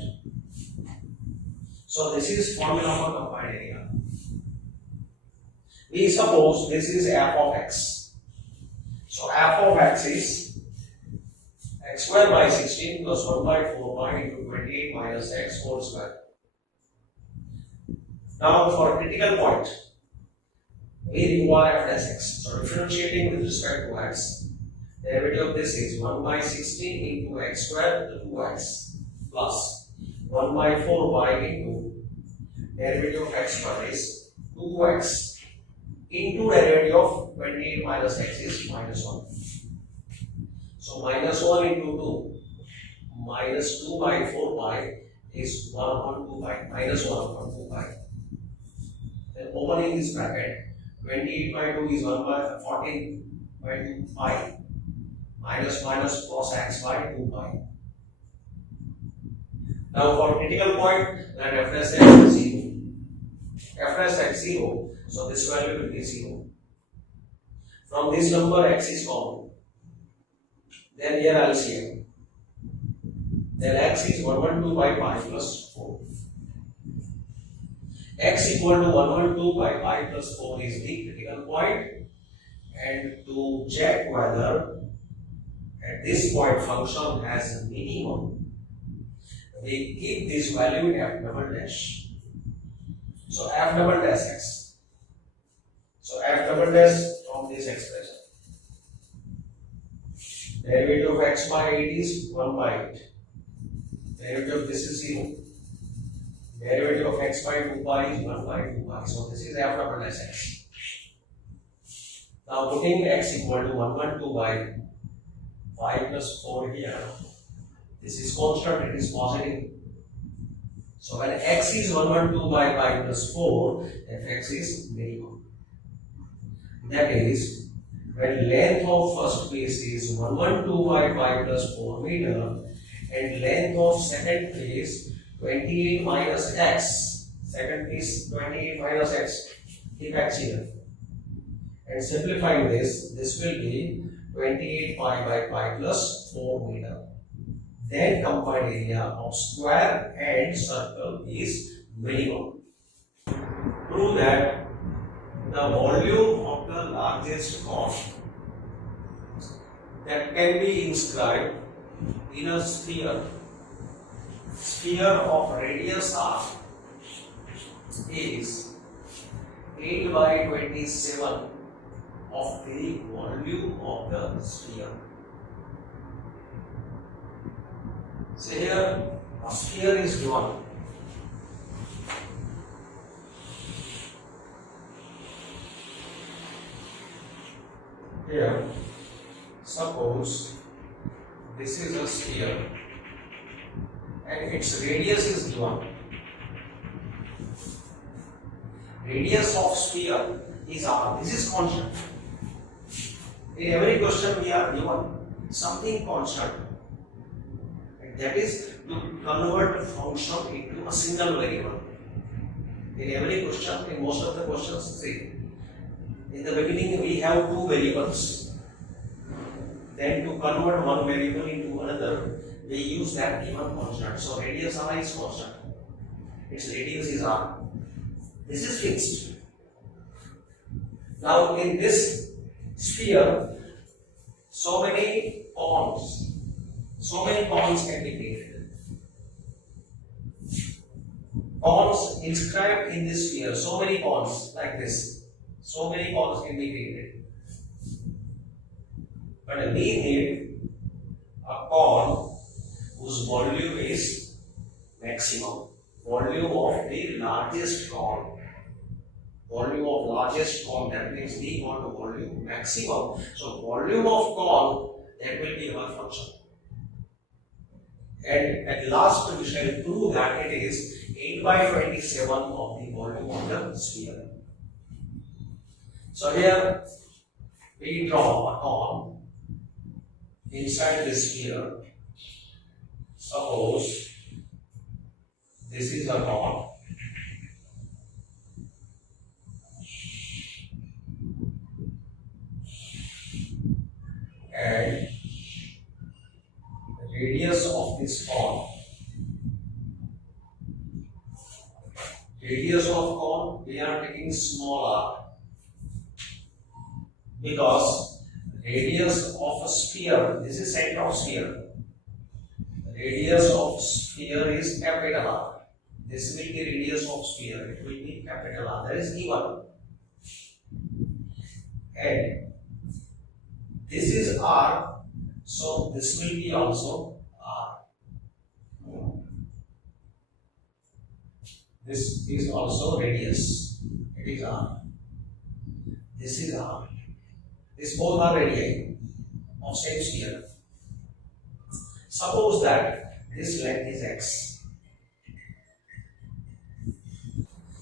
So this is formula for combined area. We suppose this is f of x. So f of x is x square by 16 plus 1 by 4 pi into 28 minus x whole square. Now for critical point, we require f dash x. So differentiating with respect to x, derivative of this is 1 by 16 into x square 2x plus 1 by 4 pi into derivative of x square is 2x into derivative of 28 minus x is minus 1. So minus 1 into 2 minus 2 by 4 pi is 1 upon 2 pi, minus 1 upon 2 pi. Then opening this bracket, 28 by 2 is 1 by 14 by 2 pi minus minus cos x by 2 pi. Now for critical point, then f dash x is 0. F dash x 0, so this value will be 0. From this number x is common. Then here LCM. Then x is 112 by pi plus 4. X equal to 112 by pi plus 4 is the critical point. And to check whether at this point function has a minimum, we keep this value f double dash. So f double dash x. So f double dash from this expression. Derivative of x by 8 is 1 by 8. Derivative of this is 0. Derivative of x by 2 pi is 1 by 2 pi. So this is f double dash x. Now putting x equal to 112 by 5 plus 4 here. This is constant, it is positive. So when x is 112 by 5 plus 4, fx is minimum. That is, when length of first piece is 112 by 5 plus 4 meter and length of second piece 28 minus x, second piece 28 minus x, keep x here. And simplifying this will be 28 pi by pi plus 4 meter. Then combined area of square and circle is minimum. Prove that the volume of the largest cone that can be inscribed in a sphere of radius r is 8 by 27 of the volume of the sphere. So here a sphere is given. Here, suppose this is a sphere and its radius is given. Radius of sphere is r. This is constant. In every question we are given something constant. And that is to convert a function into a single variable. In every question, in most of the questions, see, in the beginning we have two variables. Then to convert one variable into another, we use that given constant. So radius r is constant. Its radius is r. This is fixed. Now in this sphere, so many cones can be created. Cones inscribed in this sphere, so many cones like this, so many cones can be created. But we need a cone whose volume is maximum. Volume of the largest cone. Volume of largest cone, that means we want a volume maximum. So volume of cone, that will be our function. And at last we shall prove that it is 8 by 27 of the volume of the sphere. So here we draw a cone inside the sphere. Suppose this is a cone. And the radius of this cone. Radius of cone, we are taking small r. because radius of a sphere, this is center of sphere. Radius of sphere is capital R. This will be radius of sphere. It will be capital R. That is given. And this is R. So this will be also R. This is also radius. It is R. This is R. These both are radii of same sphere. Suppose that this length is x.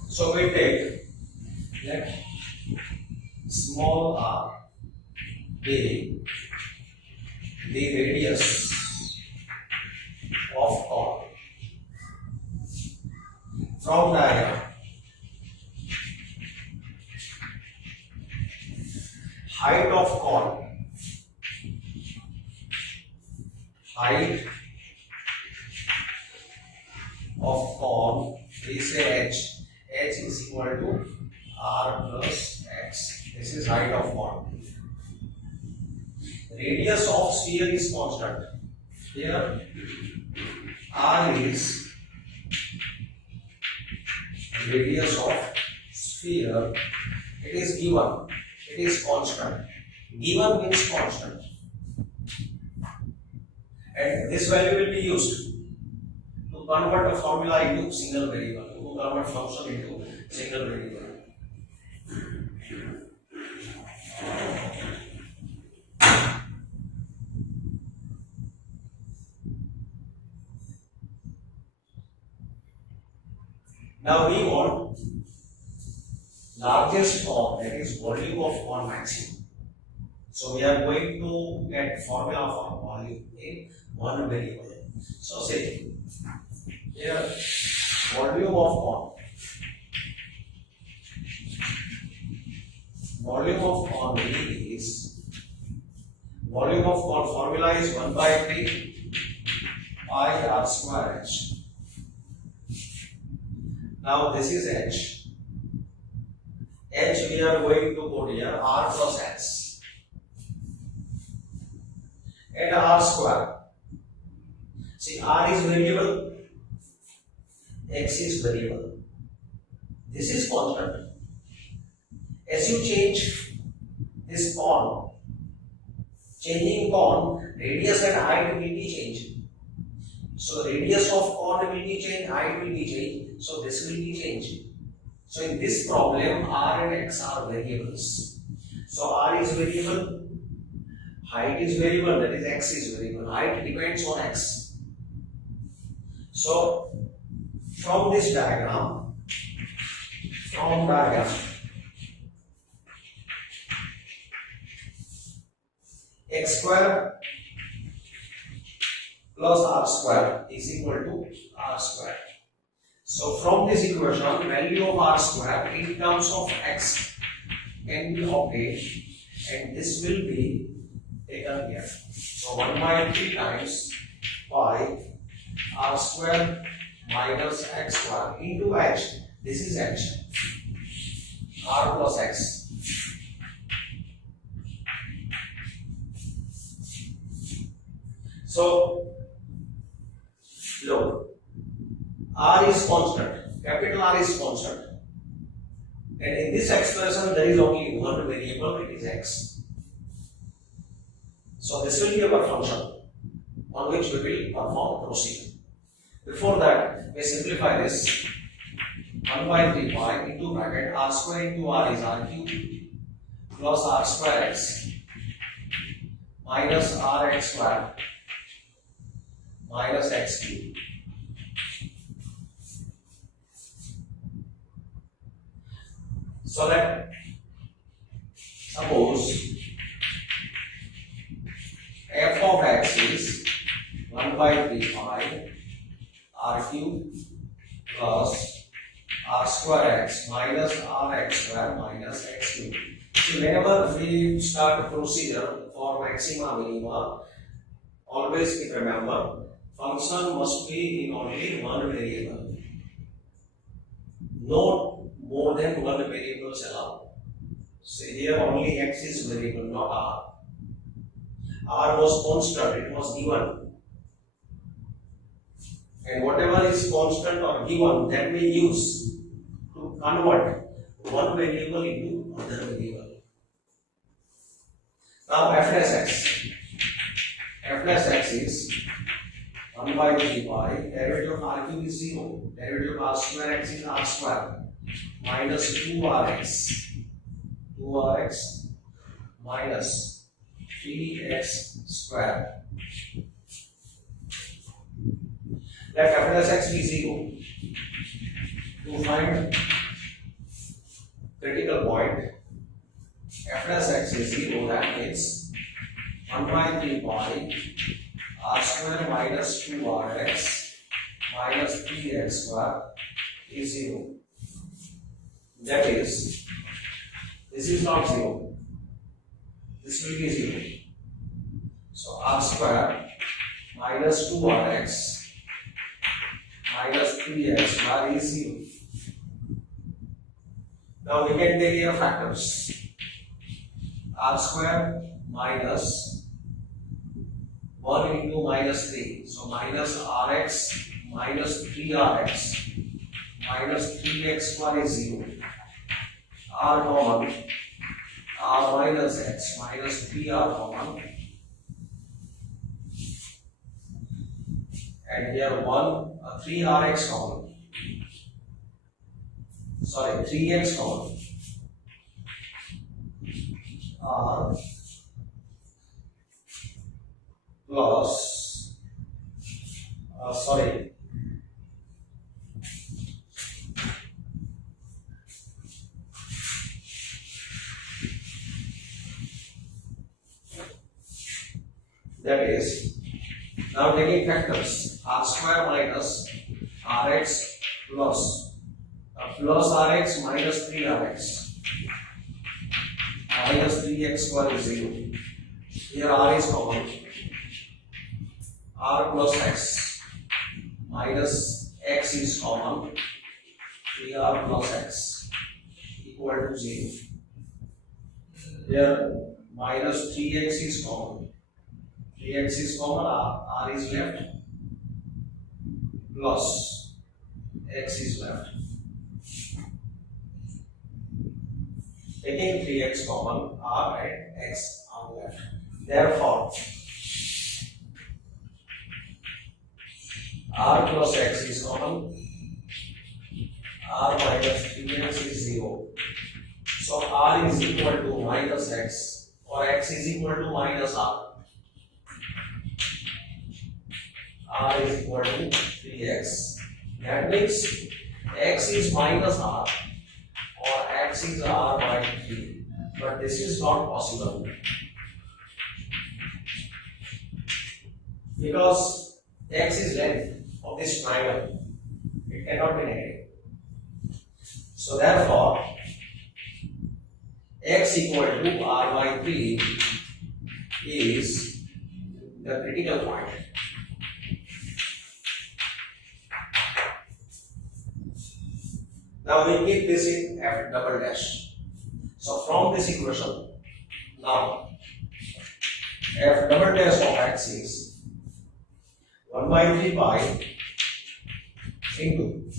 So we take, let small r be the radius of cone. From diagram, height of cone, height of cone, we say h. H is equal to r plus x. This is height of cone. Radius of sphere is constant. Here r is radius of sphere. It is given. It is constant. Given means constant. And this value will be used to convert a formula into single variable, to convert function into single variable. Now we want largest cone, that is volume of cone maximum. So we are going to get formula for volume in one variable. So say here volume of cone. Volume of cone is volume of cone formula is 1 by 3 pi r square h. Now this is h. H we are going to put here r plus x and r square. See, r is variable, x is variable. This is constant. As you change this cone, changing cone, radius and height will be changed. So radius of cone will be changed, height will be changed. So this will be changed. So in this problem, r and x are variables. So r is variable, height is variable, that is x is variable. Height depends on x. So from this diagram, x square plus r square is equal to r square. So from this equation, value of r square in terms of x can be obtained, and this will be taken here. So 1 by 3 times pi r square minus x square into h. This is h. R plus x. So look, r is constant, capital R is constant, and in this expression there is only one variable, it is x. So this will be our function on which we will perform procedure. Before that, we simplify this. 1 by 3 pi into bracket r square into r is r cube plus r square x minus r x square minus x cube. So that suppose f of x is 1 by 3 pi r cube plus r square x minus r x square minus x cube. So whenever we start a procedure for maxima minima, always keep remember function must be in only one variable. No more than one variable allowed. So here only x is variable, not r. R was constant, it was given. And whatever is constant or given, that we use to convert one variable into other variable. Now f dash x. F dash x is 1 by 3 pi, derivative of r cube is 0, derivative of r square x is r square, minus 2rx, 2rx minus 3x square. Let f dash x be 0. To find critical point, f dash x is 0, that means 1 by 3 pi r square minus 2rx minus 3x square is 0. That is, this is not 0. This will be 0. So r square minus 2rx minus 3x square is 0. Now we can take here factors. R square minus 1 into minus 3. So minus rx minus 3rx minus 3x square is 0. R common, r minus x minus 3r common. And here 3rx common. Sorry, 3x common. R plus, sorry, that is, now taking factors, r square minus rx plus rx minus 3rx minus 3x square is 0. Here r is common. R plus x minus x is common. 3r plus x equal to 0. Here minus 3x is common. 3x is common, r is left, plus x is left. Taking 3x common, r and x are left. Therefore, r plus x is common, r minus 3x is 0. So r is equal to minus x, or x is equal to minus r. R is equal to 3x. That means x is minus r, or x is r by 3. But this is not possible, because x is length of this triangle. It cannot be negative. So therefore, x equal to r by 3 is the critical point. Now we keep this in f double dash. So from this equation, now f double dash of x is 1 by 3 pi into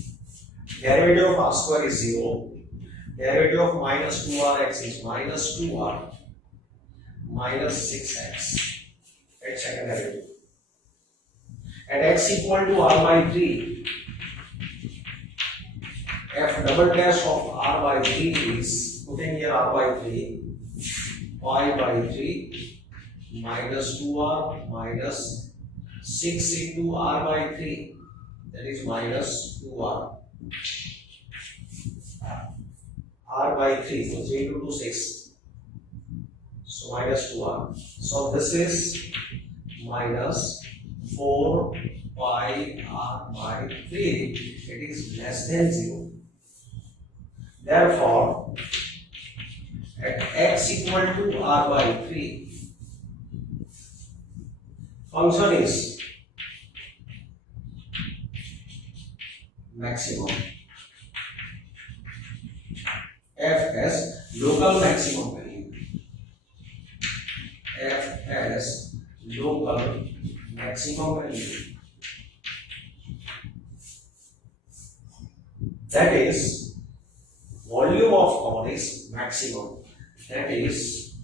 derivative of r square is 0, derivative of minus 2rx is minus 2r minus 6x at second derivative. At x equal to r by 3, f double dash of r by 3 is, putting here r by 3, pi by 3 minus 2r minus 6 into r by 3, that is minus 2r. R by 3, so 3 into 2, 6. So minus 2r. So this is minus 4 pi r by 3. It is less than 0. Therefore, at x equal to r by 3, function is maximum. F has local maximum value. F has local maximum value. That is, volume of cone is maximum. That is,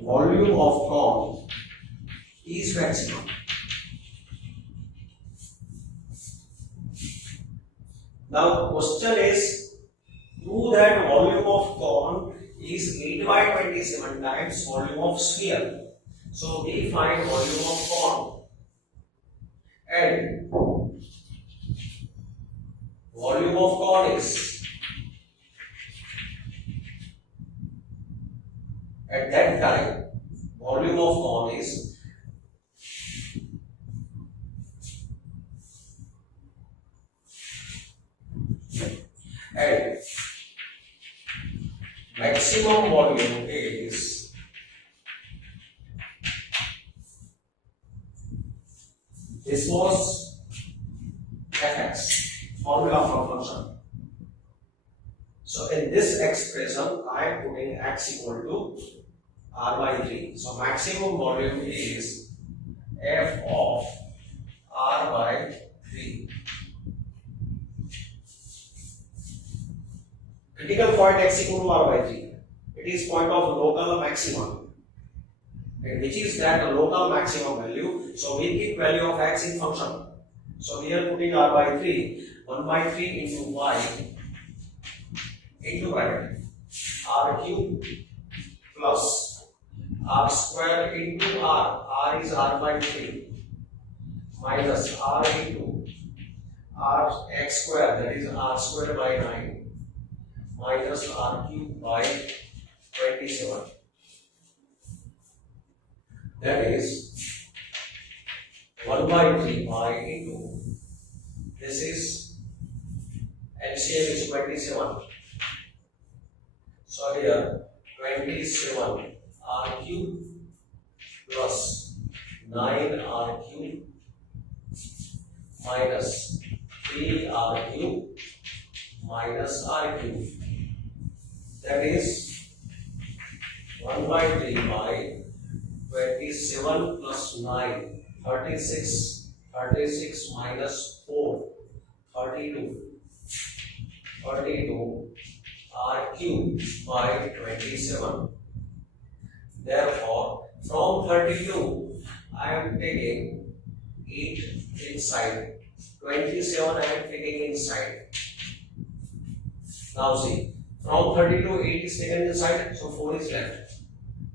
volume of cone is maximum. Now, question is, prove that volume of cone is 8 by 27 times volume of sphere. So, we find volume of cone. And volume of cone is, at that time, volume of cone is and maximum volume is this was fx, formula for function. So in this expression, I am putting x equal to r by 3. So maximum volume is f of r by 3. Critical point x equal to r by 3. It is point of local maximum. And which is that local maximum value. So we keep value of x in function. So we are putting r by 3. 1 by 3 into y into bracket r cube plus r square into r is r by 3 minus r into r x square, that is r square by 9 minus r cube by 27. That is 1 by 3 y into, this is LCM is 27. So here 27 r cube plus 9 r cube minus 3 r cube minus r cube. That is 1 by 3 by 27 plus 9, 36, 36 minus 4, 32, 32 r cube by 27. Therefore, from 32, I am taking 8 inside, 27 I am taking inside. Now see, from 32, 8 is taken inside, so 4 is left.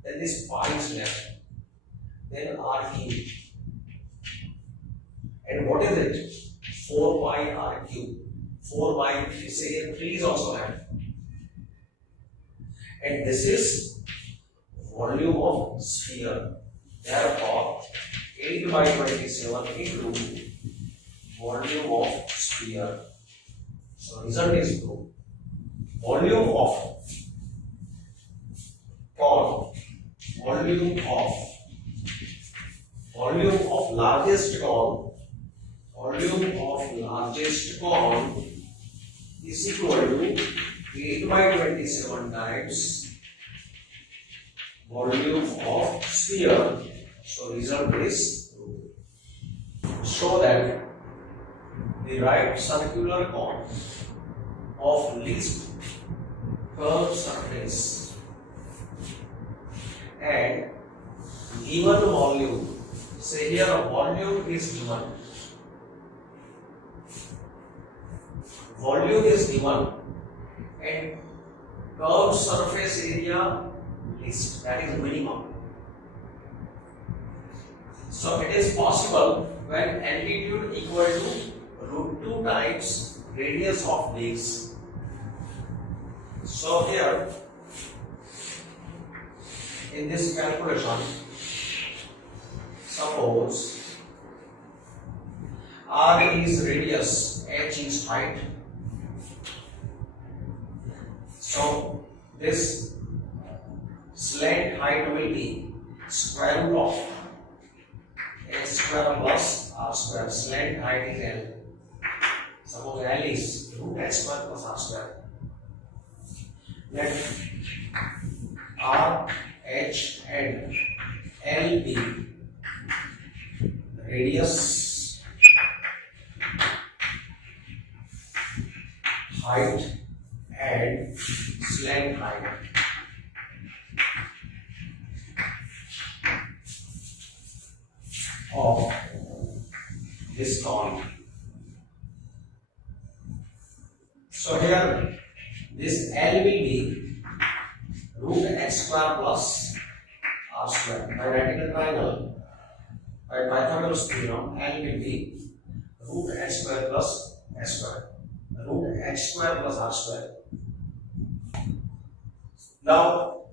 Then this pi is left. Then r cube. And what is it? 4 pi r cube. 4 by 3, say 3 is also left. And this is volume of sphere. Therefore, 8 by 27 into volume of sphere. So result is true. Volume of cone, volume of largest cone, volume of largest cone is equal to 8 by 27 times volume of sphere. So result is true. Show that the right circular cone of least curved surface and given volume, say here volume is given, and curved surface area least, that is minimum. So it is possible when altitude equal to √2 times radius of base. So here in this calculation, suppose r is radius, h is height. So this slant height will be square root of h square plus r square. Slant height is L. Suppose L is root h square plus r square. Let R, H and L be radius, height and slant height. Of this cone. So here this L will be root h square plus r square. By writing a triangle, by Pythagoras theorem, L will be root h square plus s square. Root h square plus r square. Now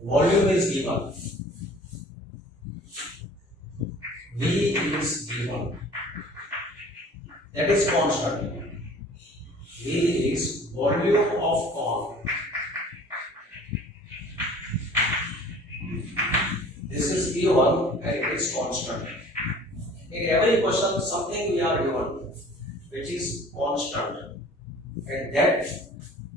volume is given. V is given, that is constant. V is volume of cone. This is given and it is constant. In every question, something we are given which is constant, and that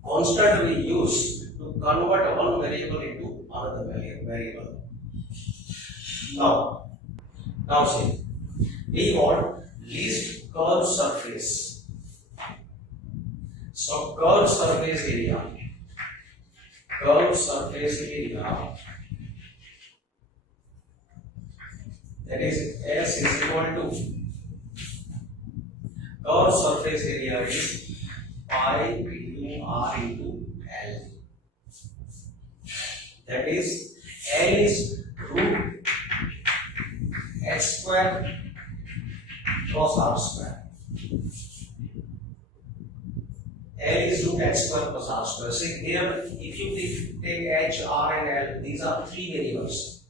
constant we use to convert one variable into another variable. Now see, we want least curved surface. So curved surface area that is S is equal to curved surface area is pi into R into L. That is L is root h square plus r square. L is root h square plus r square. See here, if you take h, r and L, these are three variables.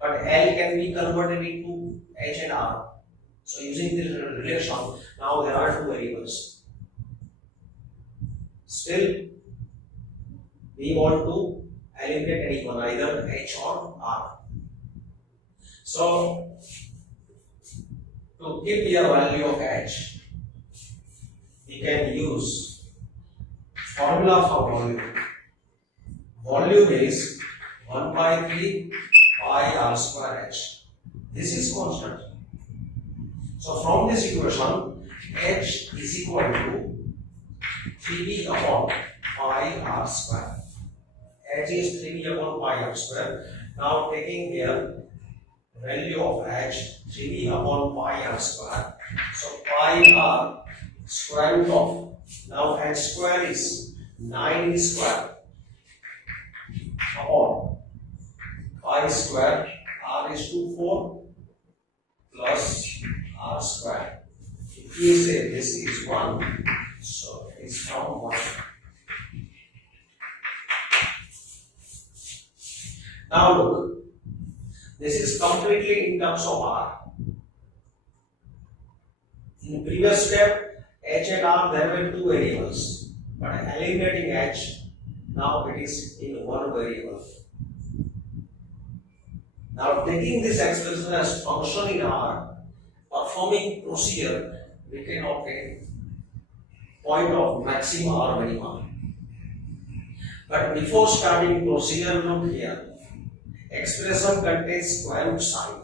But L can be converted into h and r. So using this relation, now there are two variables. Still, we want to eliminate any one, either h or r. So, to keep the value of h, we can use formula for volume. Volume is 1 by 3 pi r square h. This is constant. So, from this equation, h is equal to 3b upon pi r square. H is 3b upon pi r square. Now, taking here value of h 3b upon pi r square. So pi r square root of, now h square is 9 square upon pi square, r is 4 plus r square. If we say this is 1, so it is from 1. Now look. This is completely in terms of r. In previous step, h and r there were two variables, but eliminating h, now it is in one variable. Now taking this expression as function in r, performing procedure, we can obtain point of maximum or minimum. But before starting procedure, look here. Expression contains square root sign.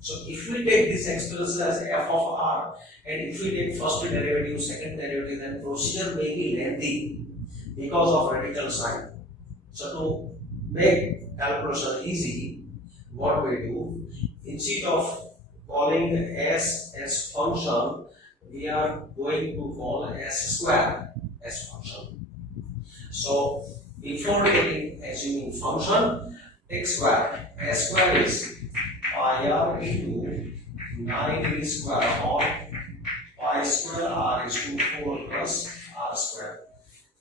So if we take this expression as f of r, and if we take first derivative, second derivative, then procedure may be lengthy because of radical sign. So to make calculation easy, what we do, instead of calling s as function, we are going to call s square as function. So before assuming function, take square. S square is pi r into 9b square upon pi square r is 4 plus r square.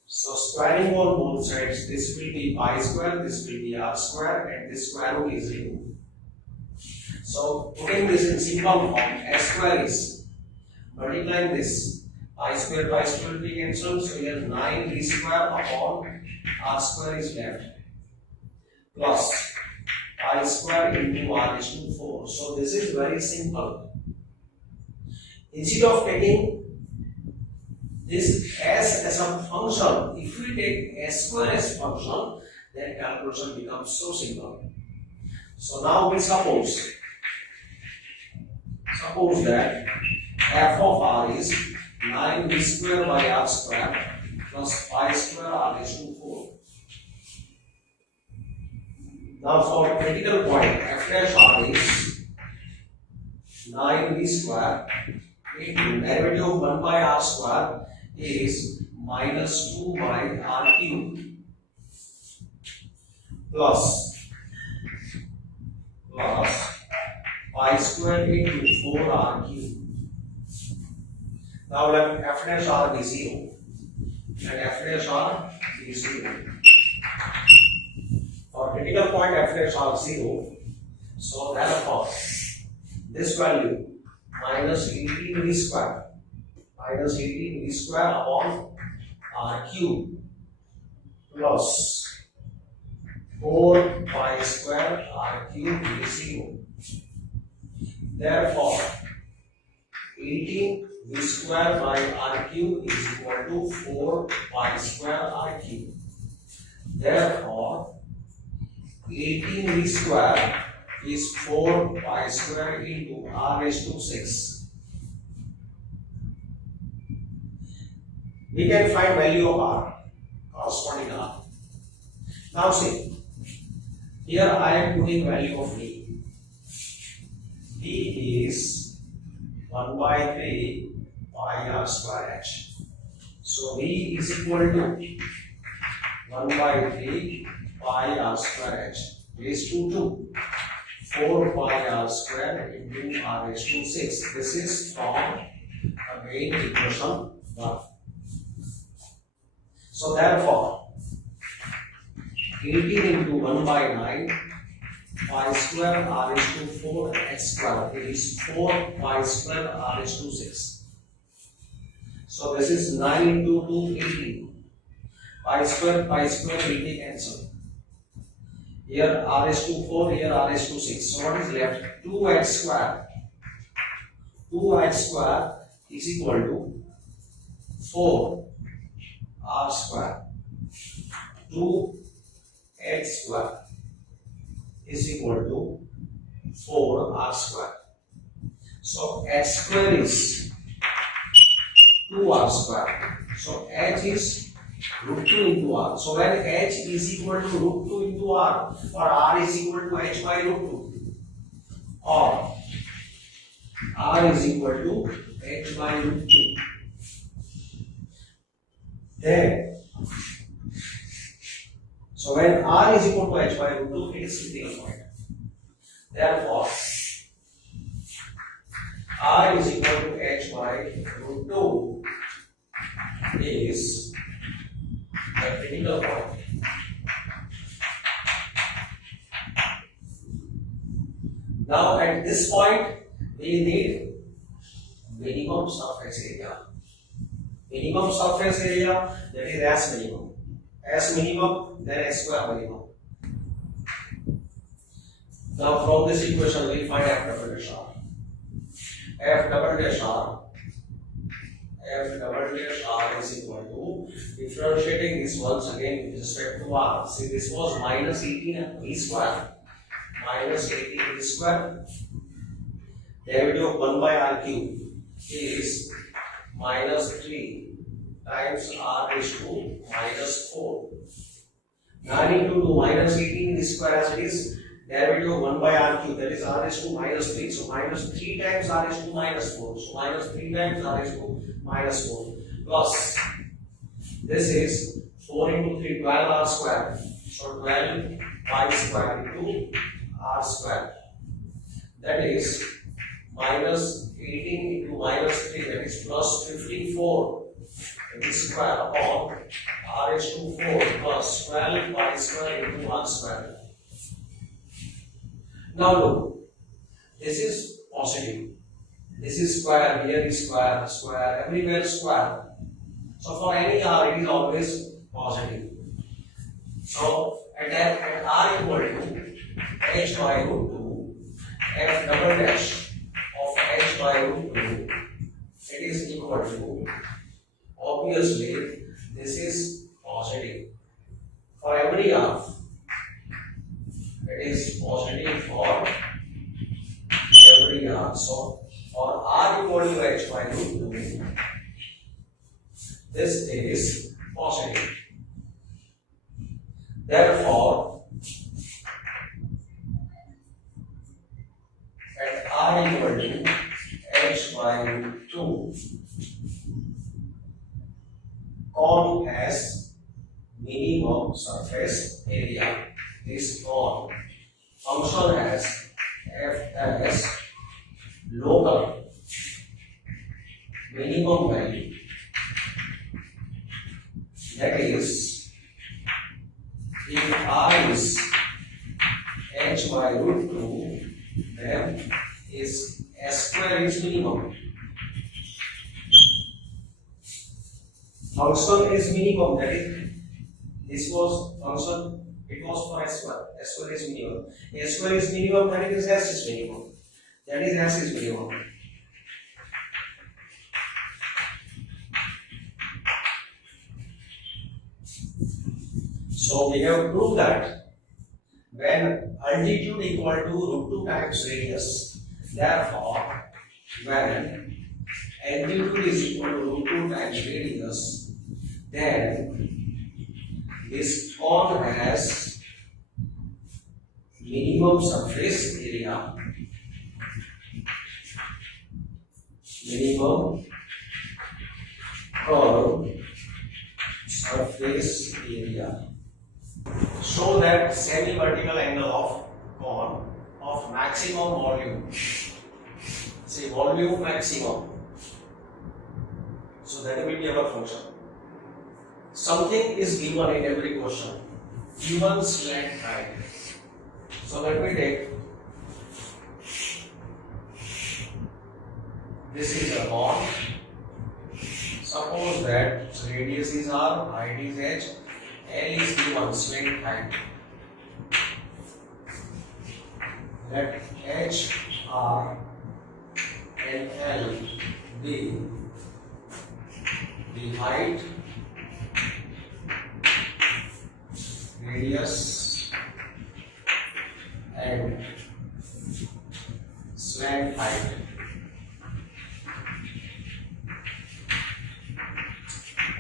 So squaring on both sides, this will be pi square, this will be r square, and this square root is removed. So putting this in simple form, s square is multiplying this, pi square will be cancelled, so here 9b square upon r square is left, plus pi square into r is 4. So this is very simple. Instead of taking this s as a function, if we take s square as function, then calculation becomes so simple. So now we suppose that f of r is 9v square by r square plus pi square r raised to 4. Now for critical point, f dash r is 9v square into derivative of 1 by r square is minus 2 by r cube plus pi square into 4r cube. Now let f dash r be 0 and f dash r be 0. For critical point f dash r 0, so therefore this value minus 18v square upon r cube plus 4 pi square r cube is 0. Therefore 18v square by r cube is equal to 4 pi square r cube. Therefore 18v square is 4 pi square into r raised to 6. We can find value of r, corresponding r. Now see, here I am putting value of d. D is 1 by 3 pi r square h. So d is equal to 1 by 3 pi r square h raised to 2. 4 pi r square into r raised to 6. This is from again equation 1. So therefore 18 into 1 by 9 pi square r raised to 4 h square. It is 4 pi square r raised to 6. So this is 9 into 2, 18. Pi square will be cancelled. Here r raised to 4, here r raised to 6. So what is left? 2h square. 2h square is equal to 4 r square. 2h square is equal to 4 r square. So h square is 2 r square. So h is root 2 into r. So when h is equal to root 2 into r, or r is equal to h by root 2, or r is equal to h by root 2, then so when r is equal to h by root 2, it is critical point. Therefore r is equal to h by root 2 is the critical point. Now at this point we need minimum surface area. Minimum surface area, that is S minimum. S minimum, then S square minimum. Now from this equation we find f double dash r. F double dash r is equal to, differentiating this once again with respect to r. See, this was minus 18 v square. Minus 18 v square. Derivative of 1 by r cube is minus 3 times r raised to minus 4. 9 into 2 minus 18 v square as it is. Derivative of 1 by r cube, that is r raised to minus 3. So minus 3 times r raised to minus 4. So minus 3 times r raised to minus 4 plus this is 4 into 3, 12 r square. So 12 pi square into r square. That is minus 18 into minus 3, that is plus 54 square upon r raised to 4 plus 12 pi square into r square. Now look, this is positive. This is square, here is square, square, everywhere square. So for any r, it is always positive. So at r equal to h by root 2, f double dash of h by root 2 is equal to, obviously this is positive for every r. It is positive for every r. So for r equal to h by root 2, this is positive. Therefore, at r equal to h by root 2, cone has minimum surface area. This cone function has f as local minimum value. That is, if r is h by root 2, then is s square is minimum. Function is minimum, that is, this was function, it was for s square. S square is minimum. S square is minimum, that is s is minimum. That is s is minimum. So we have proved that when altitude equal to root 2 times radius, therefore when altitude is equal to root 2 times radius, then this cone has minimum surface area. Minimum curve surface area. Show that semi-vertical angle of cone of maximum volume. Say volume maximum. So that will be our function. Something is given in every question. Given slant height. So let me take. This is a cone. Suppose that radius is r, height is h, L is given slant height. Let h, r, and L be the height, radius, and slant height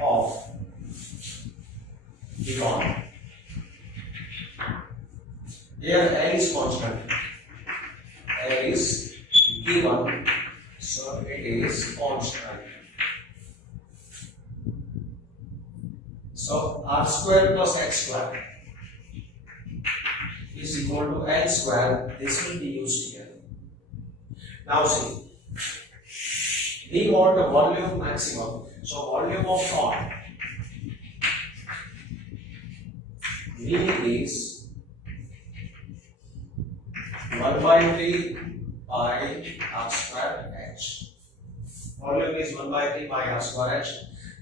of the cone. Here L is constant. L is given, so it is constant. So r square plus x square is equal to L square. This will be used here. Now see, we want the volume maximum. So volume of cone V is 1 by 3 by r square h. Volume is 1 by 3 by r square h.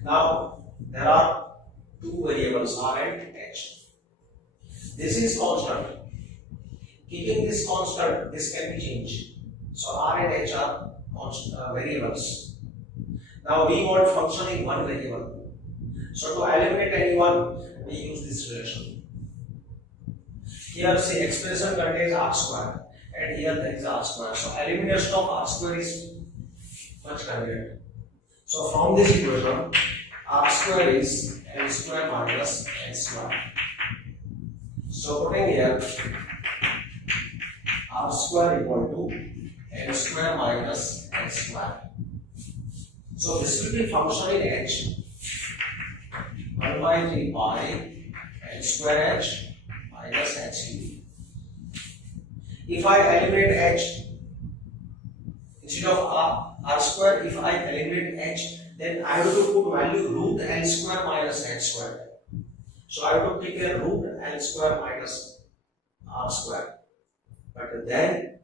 Now there are two variables r and h. This is constant. Keeping this constant, this can be changed. So r and h are constant variables. Now we want function in one variable. So to eliminate any one, we use this relation. Here say expression contains r square and here there is r square. So elimination of r square is much convenient. So from this equation, r square is l square minus h square. So putting here r square equal to l square minus h square. So this will be function in h 1 by 3 pi l square h minus h. If I eliminate h instead of r square, if I eliminate h, then I have to put value root l square minus h square. So I have to take a root l square minus r square. But then,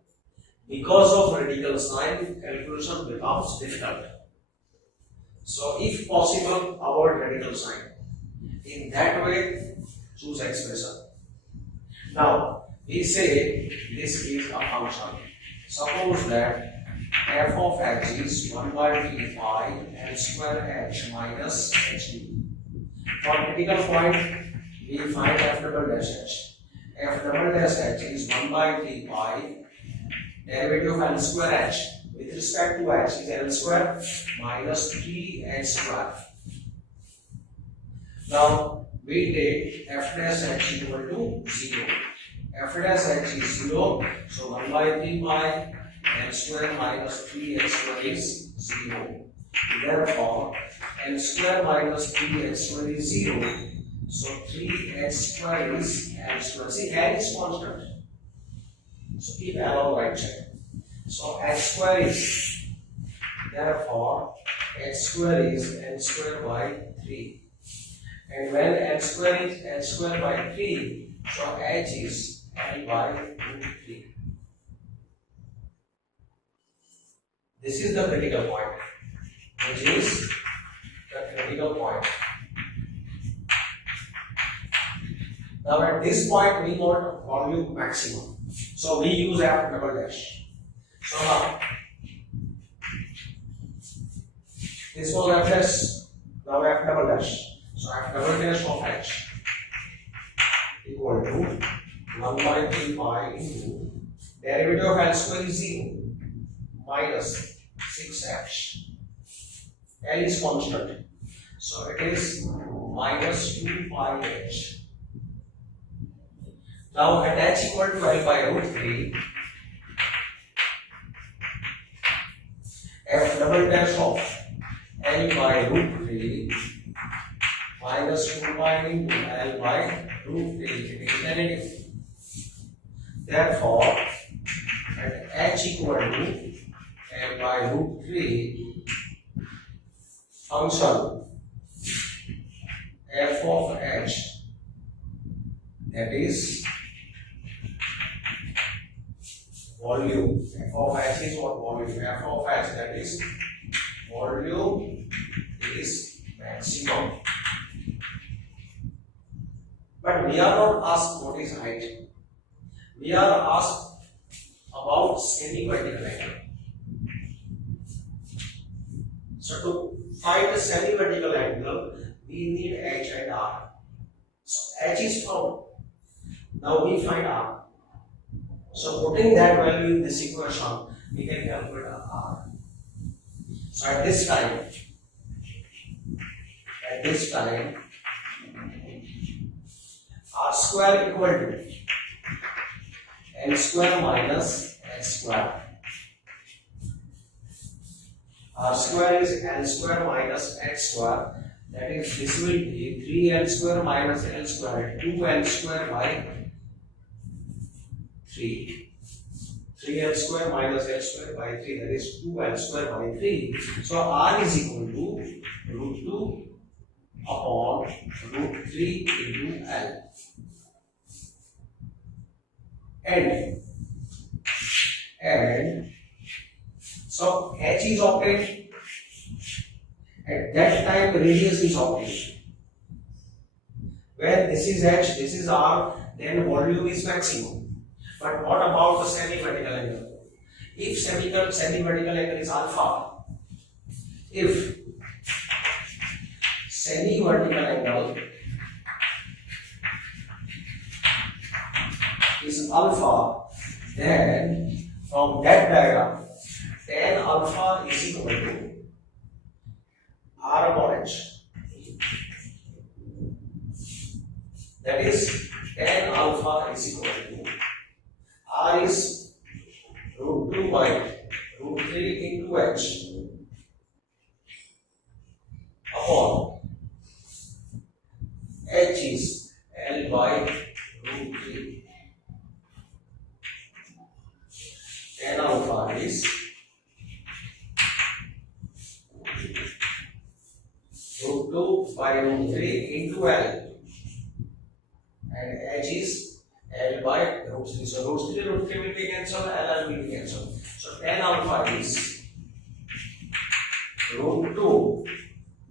because of radical sign, calculation becomes difficult. So if possible, avoid radical sign. In that way, choose expression. Now, we say this is a function. Suppose that f of h is 1 by 3 pi L square h minus h. For critical point, we find f double dash h. F double dash h is 1 by 3 pi derivative of L square h with respect to h is L square minus 3h square. Now we take f dash h equal to 0. F dash h is 0, so 1 by 3 pi L square minus 3h square is 0. Therefore, L square minus 3h square is 0. So 3h square is L square. See, L is constant. So keep L on right side. So h square is, therefore h square is L square by 3. And when h square is L square by 3, so h is L by root 3. This is the critical point, which is the critical point. Now at this point we want volume maximum. So we use f double dash. So now this was f dash, now f double dash. So f double dash of h equal to 1 by 3 pi into derivative of L square is 0 minus 6h. L is constant. So it is minus 2 pi h. Now at h equal to L by root 3, f double dash of L by root 3 minus 2 pi into L by root 3 is negative. Therefore, at h equal to L by root 3, function f of h, that is volume. F of h is what? Volume. F of h, that is volume, is maximum. But we are not asked what is height. We are asked about semi-vertical angle. So to find the semi-vertical angle, we need h and r. So h is found. Now we find r. So putting that value in this equation, we can calculate r. So at this time, r square equal to L square minus h square. R square is L square minus h square. That is, this will be 3L square minus L square, 2L square by 3. 3L square minus L square by 3, that is 2L square by 3. So R is equal to root 2 upon root 3 into L. And so h is obtained. At that time, radius is obtained. When this is h, this is r, then volume is maximum. But what about the semi-vertical angle? If semi-vertical angle is alpha, if semi-vertical angle is alpha, then from that diagram, tan alpha is equal to r upon h. That is, tan alpha is equal to r is root 2 by root 3 into h upon h is L by root 3. Tan alpha is root 2 by root 3 into L, and h is L by root 3. So root 3 will be cancelled, L will be cancelled. So tan alpha is root 2.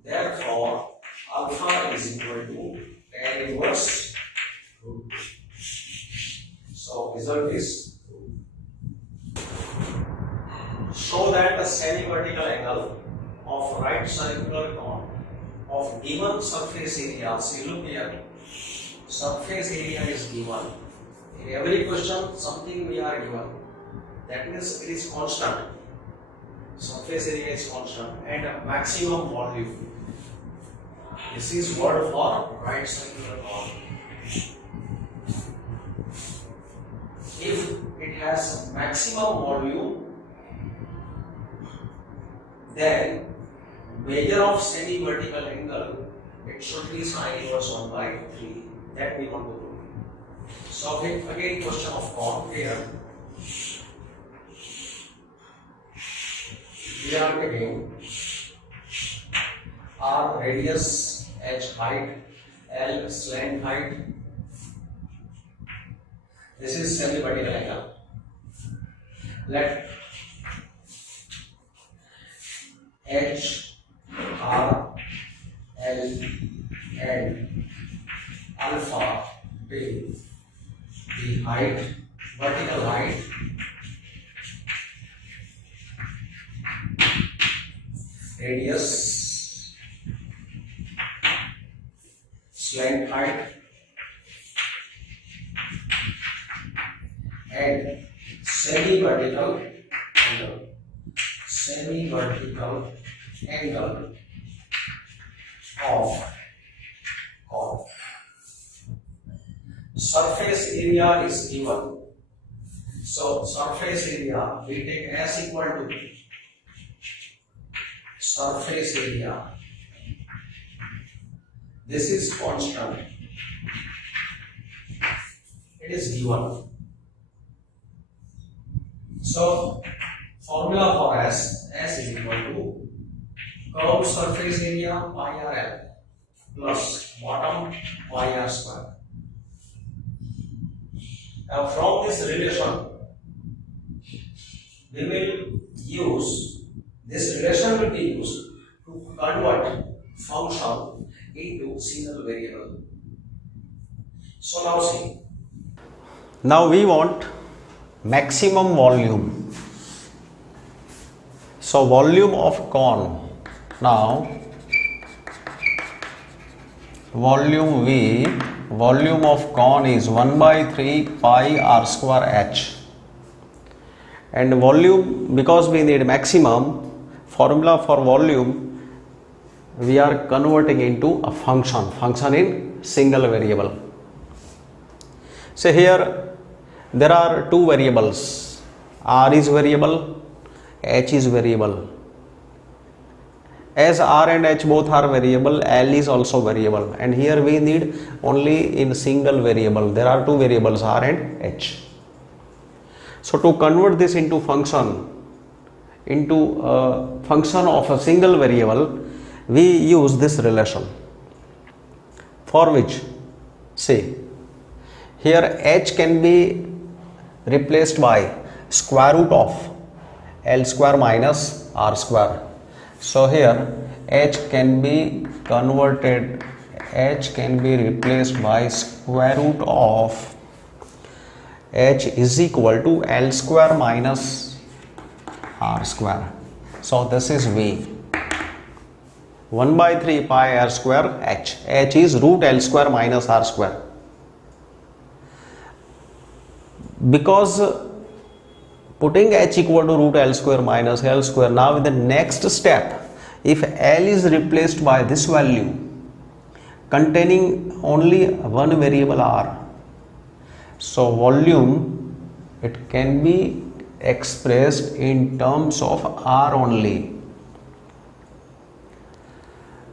Therefore, alpha is equal to tan inverse root 2. So result is show that the semi-vertical angle of right circular cone of given surface area. See, look here, surface area is given. In every question, something we are given. That means it is constant. Surface area is constant and a maximum volume. This is word for right circular cone. If it has maximum volume, then measure of semi-vertical angle, it should be sine inverse 1 by 3. That we want to do. So again question of cone here. We are taking R radius, H height, L slant height. This is semi-vertical angle. Let H, R, L and alpha be the height, vertical height, radius, slant height and semi-vertical angle. Semi-vertical angle of cone. Surface area is given. So surface area we take S equal to surface area. This is constant. It is given. So formula for S is equal to curved surface area pi r L plus bottom pi r square. Now from this relation, we will use this relation will be used to convert function into single variable. So now see. Now we want maximum volume. So volume of cone. Now volume V, volume of cone is 1 by 3 pi r square h. And volume, because we need maximum, formula for volume we are converting into a function in single variable. So here there are two variables, r is variable, h is variable. As r and h both are variable, L is also variable, and here we need only in single variable. There are two variables r and h. So to convert this into function, into a function of a single variable, we use this relation, for which, see, here h can be replaced by square root of L square minus r square. So here h can be converted, h can be replaced by square root of h is equal to L square minus r square. So this is V. 1 by 3 pi r square h. H is root L square minus r square. Because putting h equal to root L square minus L square, now in the next step, if L is replaced by this value containing only one variable r, so volume, it can be expressed in terms of r only.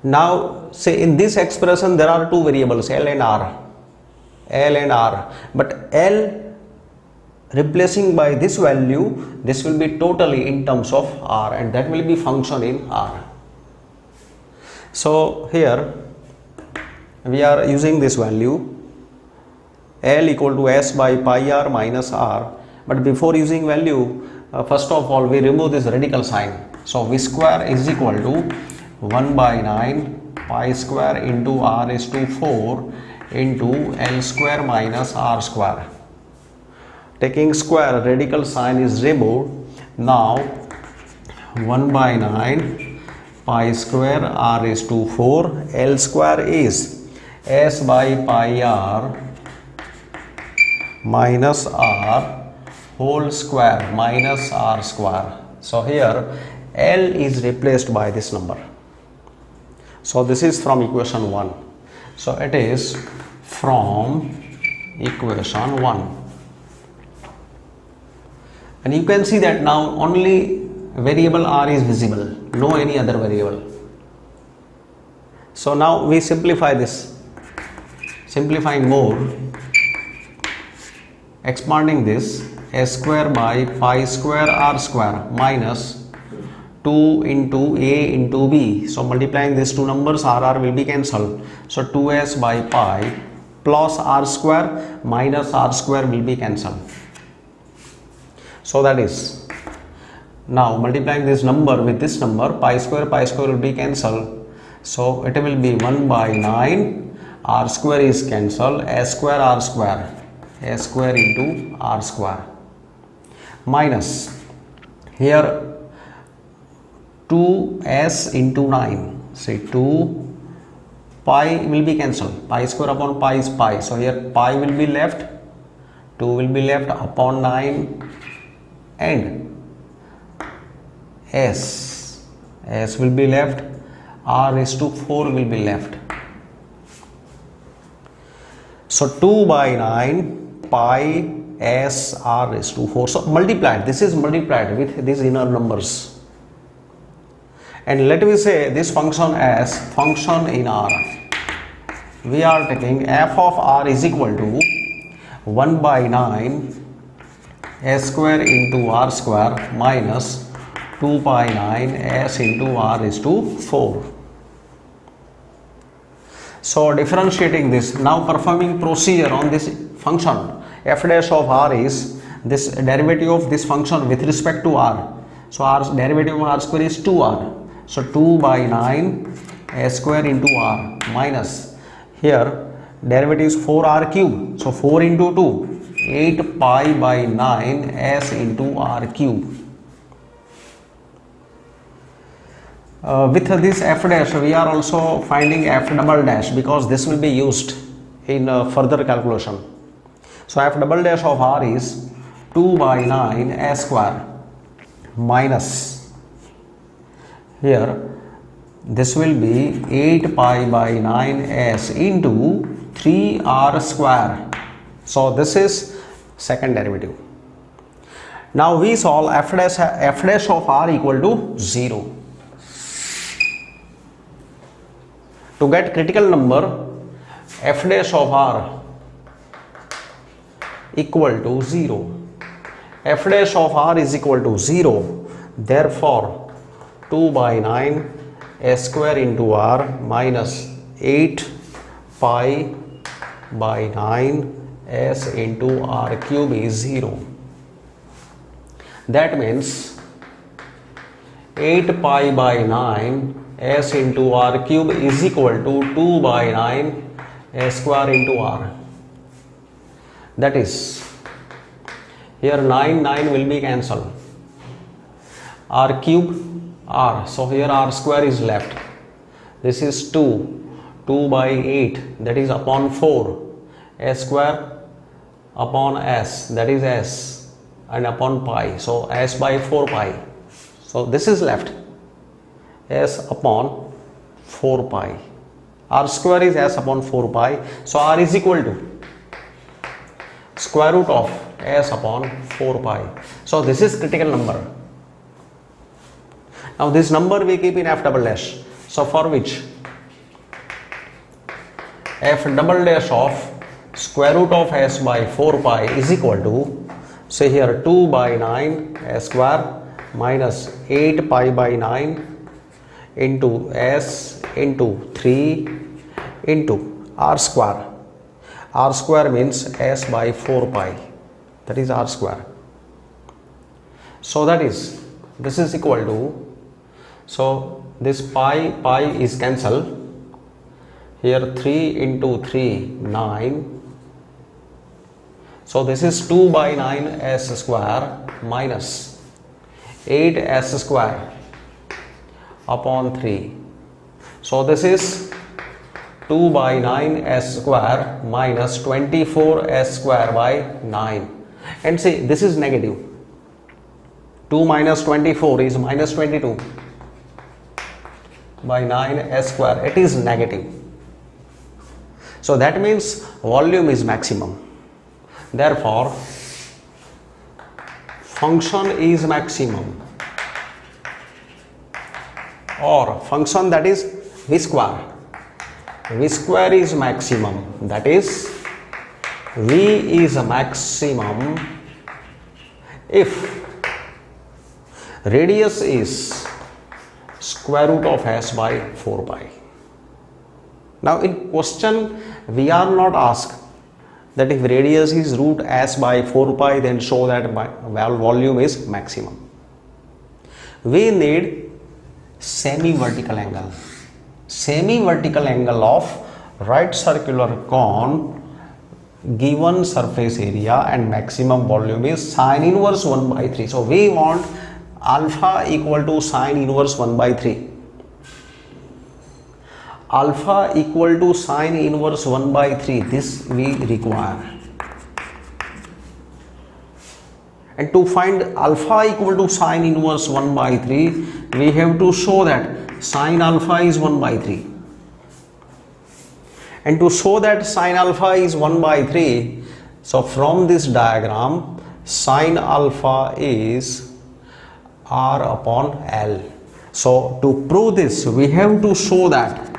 Now say in this expression there are two variables L and R, but L replacing by this value, this will be totally in terms of r, and that will be function in r. So here we are using this value L equal to S by pi r minus r, but before using value, first of all we remove this radical sign. So V square is equal to 1 by 9 pi square into r is to 4 into L square minus r square. Taking square, radical sign is removed. Now 1 by 9 pi square r is to 4. L square is s by pi r minus r whole square minus r square. So here L is replaced by this number. So this is from equation 1. So it is from equation 1. And you can see that now only variable r is visible, no any other variable. So now we simplify this, simplifying more, expanding this, s square by pi square r square minus 2 into a into b. So multiplying these two numbers, r will be cancelled. So 2s by pi plus r square minus r square will be cancelled. So that is, now multiplying this number with this number, pi square will be cancelled. So it will be 1 by 9, r square is cancelled, s square into r square minus here 2s into 9. Say 2 pi will be cancelled, pi square upon pi is pi. So here pi will be left, 2 will be left upon 9 and s will be left, r is to 4 will be left. So 2 by 9 pi s r is to 4. So multiplied, this is multiplied with these inner numbers. And let me say this function as function in r. We are taking f of r is equal to 1 by 9 s square into r square minus 2 by 9 s into r is to 4. So differentiating this, now performing procedure on this function, f dash of r is this derivative of this function with respect to r. So r derivative of r square is 2r. So 2 by 9 s square into r minus here derivative is 4r cube. So 4 into 2, 8 pi by 9 s into r cube. With this f dash we are also finding f double dash because this will be used in further calculation. So f double dash of r is 2 by 9 s square minus here this will be 8 pi by 9 s into 3r square. So this is second derivative. Now we solve f dash of r equal to 0. To get critical number, f dash of r equal to 0. F dash of r is equal to 0. Therefore 2 by 9 s square into r minus 8 pi by 9 s into r cube is 0. That means 8 pi by 9 s into r cube is equal to 2 by 9 s square into r. That is, here 9 will be cancelled, r cube r, so here r square is left. This is 2 by 8, that is upon 4, s square upon s, that is s, and upon pi, so s by 4 pi. So this is left, s upon 4 pi. R square is s upon 4 pi, so r is equal to square root of s upon 4 pi. So this is critical number. Now this number we keep in f double dash. So for which f double dash of square root of s by 4 pi is equal to, say here 2 by 9 s square minus 8 pi by 9 into s into 3 into r square. R square means s by 4 pi, that is r square. So that is, this is equal to, so this pi is cancelled, here 3 into 3 9, so this is 2 by 9 s square minus 8 s square upon 3. So this is 2 by 9 s square minus 24 s square by 9. And see, this is negative. 2 minus 24 is minus 22 by 9 s square. It is negative. So that means volume is maximum. Therefore, function is maximum, or function, that is v square. V square is maximum, that is V is a maximum if radius is square root of s by 4 pi. Now in question we are not asked that if radius is root s by 4 pi, then show that volume is maximum. We need semi-vertical angle. Semi-vertical angle of right circular cone given surface area and maximum volume is sine inverse 1 by 3. So we want alpha equal to sine inverse 1 by 3. Alpha equal to sine inverse 1 by 3, this we require. And to find alpha equal to sine inverse 1 by 3, we have to show that sine alpha is 1 by 3. And to show that sine alpha is 1 by 3, so from this diagram, sine alpha is R upon L. So to prove this, we have to show that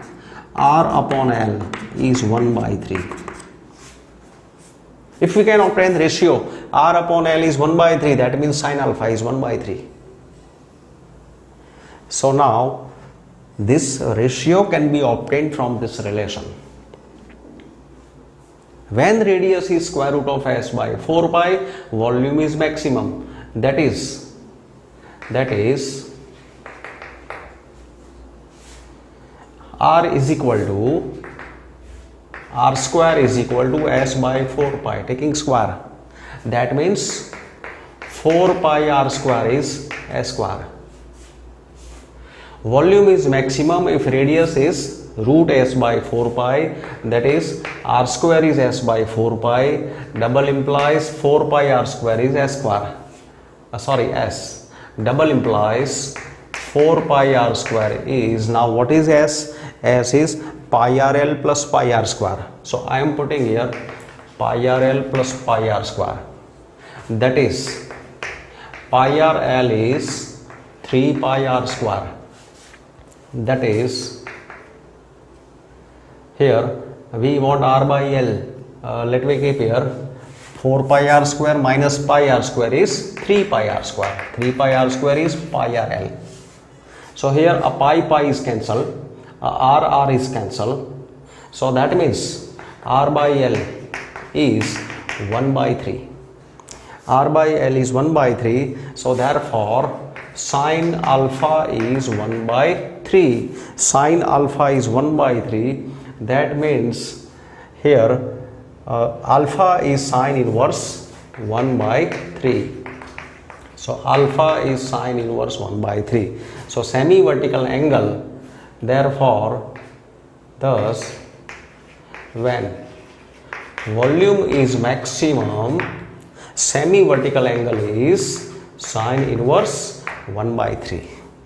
R upon L is 1 by 3. If we can obtain the ratio R upon L is 1 by 3, that means sine alpha is 1 by 3. So now this ratio can be obtained from this relation. When radius is square root of s by 4 pi, volume is maximum. That is R is equal to R square is equal to s by 4 pi, taking square. That means 4 pi R square is s square. Volume is maximum if radius is root s by 4 pi, that is R square is s by 4 pi, double implies 4 pi R square is s square. S. Double implies 4 pi R square is, now what is s? S is pi RL plus pi R square. So I am putting here pi RL plus pi R square. That is pi RL is 3 pi R square. That is, here we want R by L. Let me keep here 4 pi R square minus pi R square is 3 pi R square. 3 pi R square is pi RL. So here a pi is cancelled. R is cancelled. So that means R by L is 1 by 3. R by L is 1 by 3. So therefore sine alpha is 1 by 3. Sine alpha is 1 by 3. That means here alpha is sine inverse 1 by 3. So alpha is sine inverse 1 by 3. So semi-vertical angle, therefore, thus when volume is maximum, semi-vertical angle is sine inverse 1 by 3.